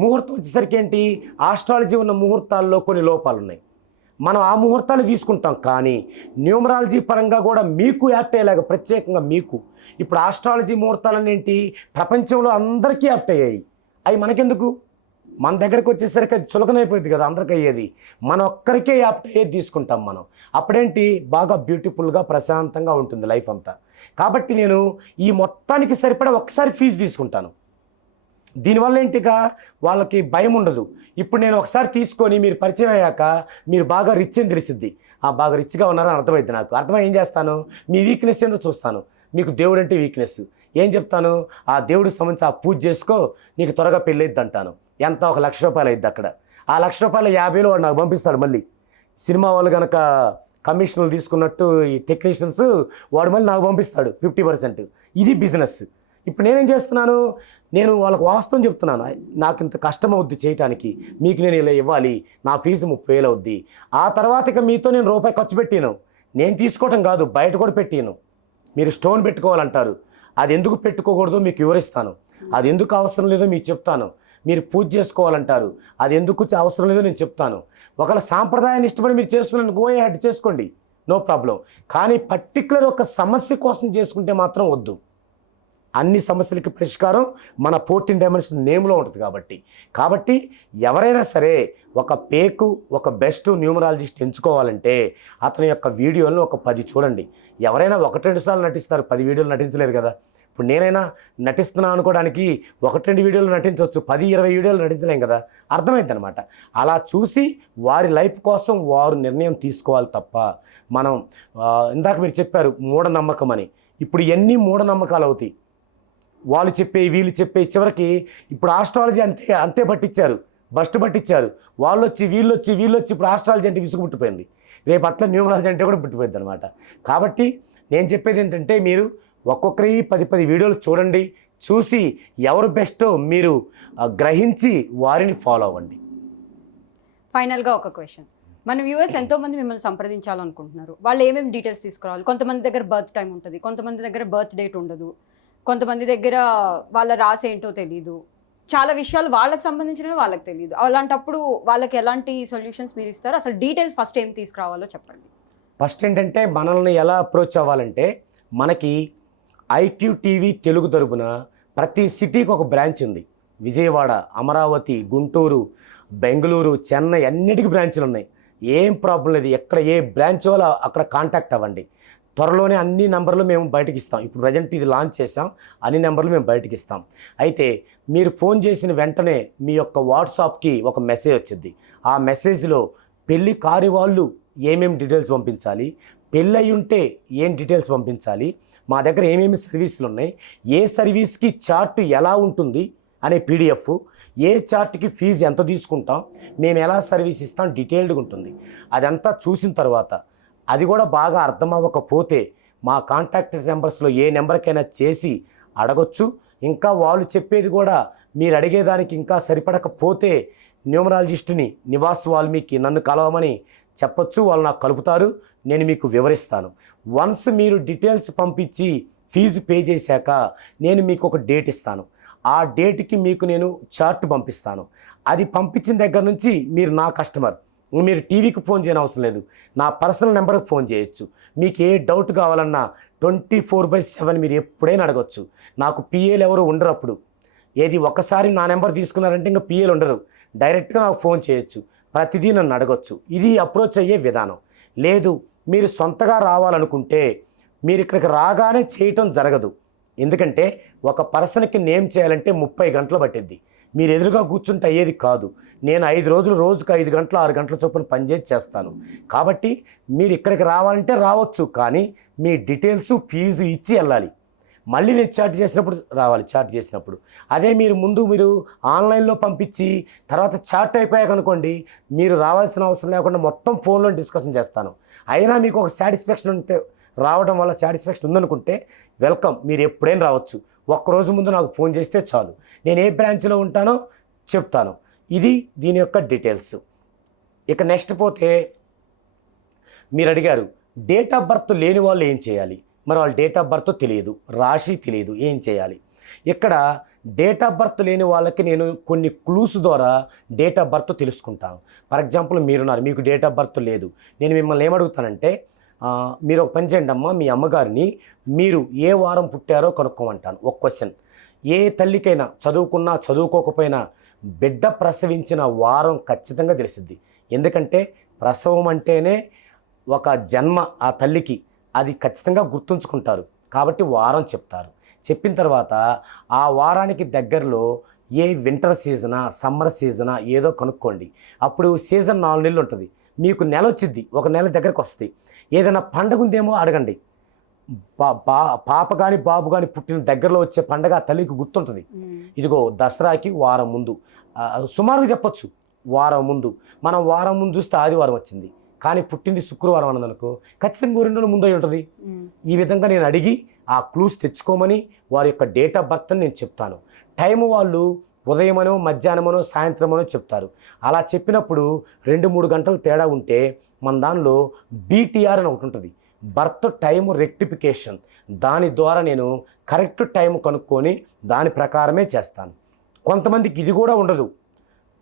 ముహూర్తం వచ్చేసరికి ఏంటి, ఆస్ట్రాలజీ ఉన్న ముహూర్తాల్లో కొన్ని లోపాలు ఉన్నాయి, మనం ఆ ముహూర్తాలు తీసుకుంటాం. కానీ న్యూమరాలజీ పరంగా కూడా మీకు యాప్ట్ అయ్యేలాగా ప్రత్యేకంగా మీకు ఇప్పుడు ఆస్ట్రాలజీ ముహూర్తాలన్నీ ఏంటి, ప్రపంచంలో అందరికీ యాప్ట్ అయ్యాయి. అవి మనకెందుకు, మన దగ్గరకు వచ్చేసరికి అది చులకనైపోయింది కదా అందరికీ అయ్యేది, మన ఒక్కరికే యాప్ట్ అయ్యేది తీసుకుంటాం మనం. అప్పుడేంటి, బాగా బ్యూటిఫుల్గా ప్రశాంతంగా ఉంటుంది లైఫ్ అంతా. కాబట్టి నేను ఈ మొత్తానికి సరిపడా ఒక్కసారి ఫీజు తీసుకుంటాను. దీనివల్ల ఏంటిగా వాళ్ళకి భయం ఉండదు. ఇప్పుడు నేను ఒకసారి తీసుకొని మీరు పరిచయం అయ్యాక మీరు బాగా రిచ్ అని తెలిసిద్ది, బాగా రిచ్గా ఉన్నారని అర్థమైంది నాకు. అర్థమై ఏం చేస్తాను, మీ వీక్నెస్ ఏందో చూస్తాను. మీకు దేవుడు అంటే వీక్నెస్ ఏం చెప్తాను, ఆ దేవుడికి సంబంధించి ఆ పూజ చేసుకో, నీకు త్వరగా పెళ్ళిద్ది అంటాను. ఎంత, 1,00,000 రూపాయలు అయింది అక్కడ. ఆ 1,00,000 రూపాయలు 50,000 వాడు నాకు పంపిస్తాడు. మళ్ళీ సినిమా వాళ్ళు కనుక కమిషన్లు తీసుకున్నట్టు ఈ టెక్నీషియన్స్, వాడు మళ్ళీ నాకు పంపిస్తాడు 50%. ఇది బిజినెస్. ఇప్పుడు నేనేం చేస్తున్నాను, నేను వాళ్ళకు వాస్తవం చెప్తున్నాను, నాకు ఇంత కష్టం అవుద్ది చేయటానికి, మీకు నేను ఇలా ఇవ్వాలి, నా ఫీజు 30,000 అవుద్ది. ఆ తర్వాత ఇక మీతో నేను రూపాయి ఖర్చు పెట్టాను, నేను తీసుకోవటం కాదు, బయట కూడా పెట్టాను. మీరు స్టోన్ పెట్టుకోవాలంటారు, అది ఎందుకు పెట్టుకోకూడదో మీకు వివరిస్తాను, అది ఎందుకు అవసరం లేదో మీకు చెప్తాను. మీరు పూజ చేసుకోవాలంటారు, అది ఎందుకు అవసరం లేదో నేను చెప్తాను. ఒకవేళ సాంప్రదాయాన్ని ఇష్టపడి మీరు చేసుకున్నాను, గో హెడ్ చేసుకోండి, నో ప్రాబ్లం. కానీ పర్టికులర్ ఒక సమస్య కోసం చేసుకుంటే మాత్రం వద్దు. అన్ని సమస్యలకి పరిష్కారం మన 14 డైమెన్షన్ నేమ్లో ఉంటుంది. కాబట్టి ఎవరైనా సరే ఒక పేకు, ఒక బెస్ట్ న్యూమరాలజిస్ట్ ఎంచుకోవాలంటే అతని యొక్క వీడియోలను ఒక 10 చూడండి. ఎవరైనా 1-2 సార్లు నటిస్తారు, 10 వీడియోలు నటించలేరు కదా. ఇప్పుడు నేనైనా నటిస్తున్నా అనుకోవడానికి 1-2 వీడియోలు నటించవచ్చు, 10-20 వీడియోలు నటించలేం కదా. అర్థమైంది అనమాట. అలా చూసి వారి లైఫ్ కోసం వారు నిర్ణయం తీసుకోవాలి తప్ప మనం ఇందాక మీరు చెప్పారు మూఢనమ్మకం అని. ఇప్పుడు ఎన్ని మూఢనమ్మకాలు అవుతాయి, వాళ్ళు చెప్పే వీళ్ళు చెప్పే, చివరికి ఇప్పుడు ఆస్ట్రాలజీ అంతే పట్టించారు, బస్ట్ పట్టించారు. వాళ్ళు వచ్చి ఇప్పుడు ఆస్ట్రాలజీ అంటే విసుగు పుట్టిపోయింది, రేపు అట్లా న్యూమరాలజీ అంటే కూడా పుట్టిపోయింది అనమాట. కాబట్టి నేను చెప్పేది ఏంటంటే మీరు ఒక్కొక్కరి 10 వీడియోలు చూడండి, చూసి ఎవరు బెస్టో మీరు గ్రహించి వారిని ఫాలో అవ్వండి. ఫైనల్గా ఒక క్వశ్చన్, మన వ్యూవర్స్ ఎంతోమంది మిమ్మల్ని సంప్రదించాలనుకుంటున్నారు, వాళ్ళు ఏమేమి డీటెయిల్స్ తీసుకురావాలి? కొంతమంది దగ్గర బర్త్ టైం ఉంటుంది, కొంతమంది దగ్గర బర్త్ డేట్ ఉండదు, కొంతమంది దగ్గర వాళ్ళ రాసి ఏంటో తెలీదు, చాలా విషయాలు వాళ్ళకి సంబంధించినవి వాళ్ళకి తెలియదు. అలాంటప్పుడు వాళ్ళకి ఎలాంటి సొల్యూషన్స్ మీరు ఇస్తారు? అసలు డీటెయిల్స్ ఫస్ట్ ఏం తీసుకురావాలో చెప్పండి. ఫస్ట్ ఏంటంటే మనల్ని ఎలా అప్రోచ్ అవ్వాలంటే, మనకి ఐక్యూ టీవీ తెలుగు తరపున ప్రతి సిటీకి ఒక బ్రాంచ్ ఉంది. విజయవాడ, అమరావతి, గుంటూరు, బెంగళూరు, చెన్నై అన్నిటికీ బ్రాంచ్లు ఉన్నాయి. ఏం ప్రాబ్లం లేదు, ఎక్కడ ఏ బ్రాంచ్ వాళ్ళు అక్కడ కాంటాక్ట్ అవ్వండి. త్వరలోనే అన్ని నెంబర్లు మేము బయటకు ఇస్తాం. ఇప్పుడు ప్రజెంట్ ఇది లాంచ్ చేసాం, అన్ని నెంబర్లు మేము బయటకు ఇస్తాం. అయితే మీరు ఫోన్ చేసిన వెంటనే మీ యొక్క వాట్సాప్కి ఒక మెసేజ్ వచ్చింది. ఆ మెసేజ్లో పెళ్ళి కాని వాళ్ళు ఏమేమి డీటెయిల్స్ పంపించాలి, పెళ్ళి అయి ఉంటే ఏం డీటెయిల్స్ పంపించాలి, మా దగ్గర ఏమేమి సర్వీసులు ఉన్నాయి, ఏ సర్వీస్కి చార్ట్ ఎలా ఉంటుంది అనే పీడిఎఫ్, ఏ చార్ట్కి ఫీజు ఎంత తీసుకుంటాం, మేము ఎలా సర్వీస్ ఇస్తాం, డీటెయిల్డ్గా ఉంటుంది. అదంతా చూసిన తర్వాత అది కూడా బాగా అర్థం అవ్వకపోతే మా కాంటాక్ట్ నెంబర్స్లో ఏ నెంబర్కైనా చేసి అడగొచ్చు. ఇంకా వాళ్ళు చెప్పేది కూడా మీరు అడిగేదానికి ఇంకా సరిపడకపోతే న్యూమరాలజిస్టుని నివాస్ వాల్మీకి నన్ను కలవమని చెప్పొచ్చు. వాళ్ళు నాకు కలుపుతారు, నేను మీకు వివరిస్తాను. వన్స్ మీరు డీటెయిల్స్ పంపించి ఫీజు పే చేశాక నేను మీకు ఒక డేట్ ఇస్తాను. ఆ డేట్కి మీకు నేను చార్ట్ పంపిస్తాను. అది పంపించిన దగ్గర నుంచి మీరు నా కస్టమర్. మీరు టీవీకి ఫోన్ చేయని అవసరం లేదు, నా పర్సనల్ నెంబర్కి ఫోన్ చేయొచ్చు. మీకు ఏ డౌట్ కావాలన్నా 24/7 మీరు ఎప్పుడైనా అడగచ్చు. నాకు పిఏలు ఎవరు ఉండరు. అప్పుడు ఏది ఒక్కసారి నా నెంబర్ తీసుకున్నారంటే ఇంకా పిఏలు ఉండరు, డైరెక్ట్గా నాకు ఫోన్ చేయొచ్చు, ప్రతిదీ నన్ను అడగచ్చు. ఇది అప్రోచ్ అయ్యే విధానం. లేదు మీరు సొంతగా రావాలనుకుంటే మీరు ఇక్కడికి రాగానే చేయటం జరగదు. ఎందుకంటే ఒక పర్సన్కి నేమ్ చేయాలంటే 30 గంటలు పట్టిద్ది. మీరు ఎదురుగా కూర్చుంటే అయ్యేది కాదు. నేను 5 రోజులు రోజుకు 5 గంటలు 6 గంటల చొప్పున పనిచేసి చేస్తాను. కాబట్టి మీరు ఇక్కడికి రావాలంటే రావచ్చు, కానీ మీ డీటెయిల్స్ ఫీజు ఇచ్చి వెళ్ళాలి. మళ్ళీ నేను చార్ట్ చేసినప్పుడు రావాలి. చార్ట్ చేసినప్పుడు అదే మీరు ఆన్లైన్లో పంపించి తర్వాత చార్ట్ అయిపోయాక అనుకోండి, మీరు రావాల్సిన అవసరం లేకుండా మొత్తం ఫోన్లో డిస్కషన్ చేస్తాను. అయినా మీకు ఒక సాటిస్ఫాక్షన్ ఉంటే, రావడం వల్ల సాటిస్ఫాక్షన్ ఉందనుకుంటే వెల్కమ్, మీరు ఎప్పుడైనా రావచ్చు. ఒక్కరోజు ముందు నాకు ఫోన్ చేస్తే చాలు, నేను ఏ బ్రాంచ్లో ఉంటానో చెప్తాను. ఇది దీని యొక్క డీటెయిల్స్. ఇక నెక్స్ట్ పోతే మీరు అడిగారు డేట్ ఆఫ్ బర్త్ లేని వాళ్ళు ఏం చేయాలి. మరి వాళ్ళ డేట్ ఆఫ్ బర్త్ తెలియదు, రాశి తెలియదు, ఏం చేయాలి. ఇక్కడ డేట్ ఆఫ్ బర్త్ లేని వాళ్ళకి నేను కొన్ని క్లూస్ ద్వారా డేట్ ఆఫ్ బర్త్ తెలుసుకుంటాను. ఫర్ ఎగ్జాంపుల్ మీరున్నారు, మీకు డేట్ ఆఫ్ బర్త్ లేదు. నేను మిమ్మల్ని ఏమడుగుతానంటే మీరు ఒక పని చేయండి అమ్మా, మీ అమ్మగారిని మీరు ఏ వారం పుట్టారో కనుక్కోమంటాను. ఒక క్వశ్చన్. ఏ తల్లికైనా చదువుకున్నా చదువుకోకపోయినా బిడ్డ ప్రసవించిన వారం ఖచ్చితంగా తెలిసిద్ది. ఎందుకంటే ప్రసవం అంటేనే ఒక జన్మ ఆ తల్లికి, అది ఖచ్చితంగా గుర్తుంచుకుంటారు. కాబట్టి వారం చెప్తారు. చెప్పిన తర్వాత ఆ వారానికి దగ్గరలో ఏ వింటర్ సీజనా సమ్మర్ సీజనా ఏదో కనుక్కోండి. అప్పుడు సీజన్ 4 నెలలు ఉంటుంది, మీకు నెల వచ్చిద్ది, ఒక నెల దగ్గరకు వస్తుంది. ఏదైనా పండగ ఉందేమో అడగండి. పాప కానీ బాబు కానీ పుట్టిన దగ్గరలో వచ్చే పండగ ఆ తల్లికి గుర్తుంటుంది. ఇదిగో దసరాకి వారం ముందు, సుమారుగా చెప్పొచ్చు వారం ముందు. మనం వారం ముందు చూస్తే ఆదివారం వచ్చింది, కానీ పుట్టింది శుక్రవారం అన్నదనుకో ఖచ్చితంగా 2 రోజుల ముందు అయి ఉంటుంది. ఈ విధంగా నేను అడిగి ఆ క్లూస్ తెచ్చుకోమని వారి యొక్క డేట్ ఆఫ్ బర్త్ నేను చెప్తాను. టైం వాళ్ళు ఉదయమనో మధ్యాహ్నమనో సాయంత్రమనో చెప్తారు. అలా చెప్పినప్పుడు 2-3 గంటలు తేడా ఉంటే మన దానిలో BTR అని ఒకటి ఉంటుంది, బర్త్ టైమ్ రెక్టిఫికేషన్. దాని ద్వారా నేను కరెక్ట్ టైం కనుక్కొని దాని ప్రకారమే చేస్తాను. కొంతమందికి ఇది కూడా ఉండదు,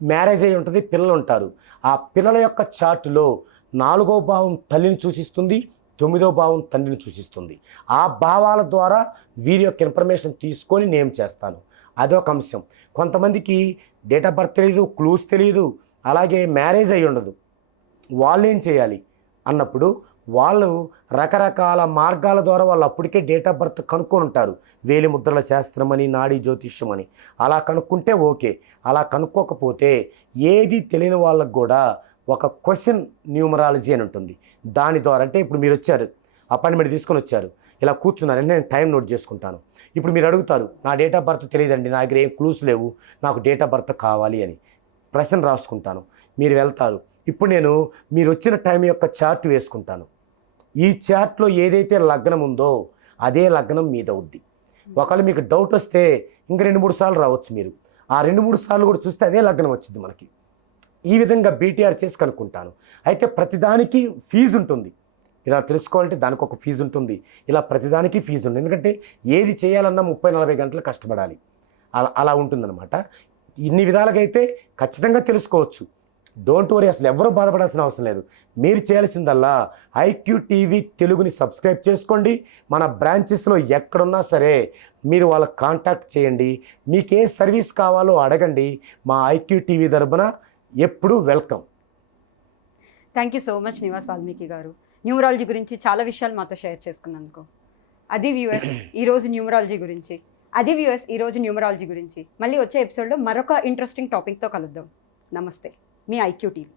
మ్యారేజ్ అయి ఉంటుంది, పిల్లలు ఉంటారు. ఆ పిల్లల యొక్క చార్టులో 4వ భావం తల్లిని సూచిస్తుంది, 9వ భావం తండ్రిని సూచిస్తుంది. ఆ భావాల ద్వారా వీరి యొక్క ఇన్ఫర్మేషన్ తీసుకొని నేమ్ చేస్తాను. అదొక అంశం. కొంతమందికి డేట్ ఆఫ్ బర్త్ తెలియదు, క్లూస్ తెలియదు, అలాగే మ్యారేజ్ అయి ఉండదు. వాళ్ళు ఏం చేయాలి అన్నప్పుడు వాళ్ళు రకరకాల మార్గాల ద్వారా వాళ్ళు అప్పటికే డేట్ ఆఫ్ బర్త్ కనుక్కొని ఉంటారు. వేలిముద్రల శాస్త్రం అని, నాడీ జ్యోతిష్యం అని. అలా కనుక్కుంటే ఓకే. అలా కనుక్కోకపోతే ఏది తెలియని వాళ్ళకు కూడా ఒక క్వశ్చన్ న్యూమరాలజీ అని ఉంటుంది. దాని ద్వారా, అంటే ఇప్పుడు మీరు వచ్చారు, అపాయింట్మెంట్ తీసుకొని వచ్చారు, ఇలా కూర్చున్నారు, నేను టైం నోట్ చేసుకుంటాను. ఇప్పుడు మీరు అడుగుతారు, నా డేట్ ఆఫ్ బర్త్ తెలియదండి, నా దగ్గర ఏం క్లూస్ లేవు, నాకు డేట్ ఆఫ్ బర్త్ కావాలి అని. ప్రశ్న రాసుకుంటాను, మీరు వెళ్తారు. ఇప్పుడు నేను మీరు వచ్చిన టైం యొక్క చార్ట్ వేసుకుంటాను. ఈ చార్ట్లో ఏదైతే లగ్నం ఉందో అదే లగ్నం మీద అవుద్ది. ఒకవేళ మీకు డౌట్ వస్తే ఇంక 2-3 సార్లు రావచ్చు. మీరు ఆ 2-3 సార్లు కూడా చూస్తే అదే లగ్నం వచ్చింది మనకి. ఈ విధంగా BTR చేసి కనుక్కుంటాను. అయితే ప్రతిదానికి ఫీజు ఉంటుంది. ఇలా తెలుసుకోవాలంటే దానికి ఒక ఫీజు ఉంటుంది. ఇలా ప్రతిదానికి ఫీజు ఉంటుంది. ఎందుకంటే ఏది చేయాలన్నా 30-40 గంటలు కష్టపడాలి. అలా ఉంటుందన్నమాట. ఇన్ని విధాలుగా అయితే ఖచ్చితంగా తెలుసుకోవచ్చు. డోంట్ వరీ, అసలు ఎవరూ బాధపడాల్సిన అవసరం లేదు. మీరు చేయాల్సిందల్లా IQTV తెలుగుని సబ్స్క్రైబ్ చేసుకోండి. మన బ్రాంచెస్లో ఎక్కడున్నా సరే మీరు వాళ్ళకి కాంటాక్ట్ చేయండి. మీకు ఏ సర్వీస్ కావాలో అడగండి. మా IQTV తరపున ఎప్పుడు welcome. Thank you so much Nivas Valmiki గారు, న్యూమరాలజీ గురించి చాలా విషయాలు మాతో షేర్ చేసుకున్నందుకు. అది వ్యూవర్స్ ఈరోజు న్యూమరాలజీ గురించి. అది వ్యూవర్స్ ఈరోజు న్యూమరాలజీ గురించి. మళ్ళీ వచ్చే ఎపిసోడ్లో మరొక ఇంట్రెస్టింగ్ టాపిక్తో కలుద్దాం. నమస్తే, మీ IQTV.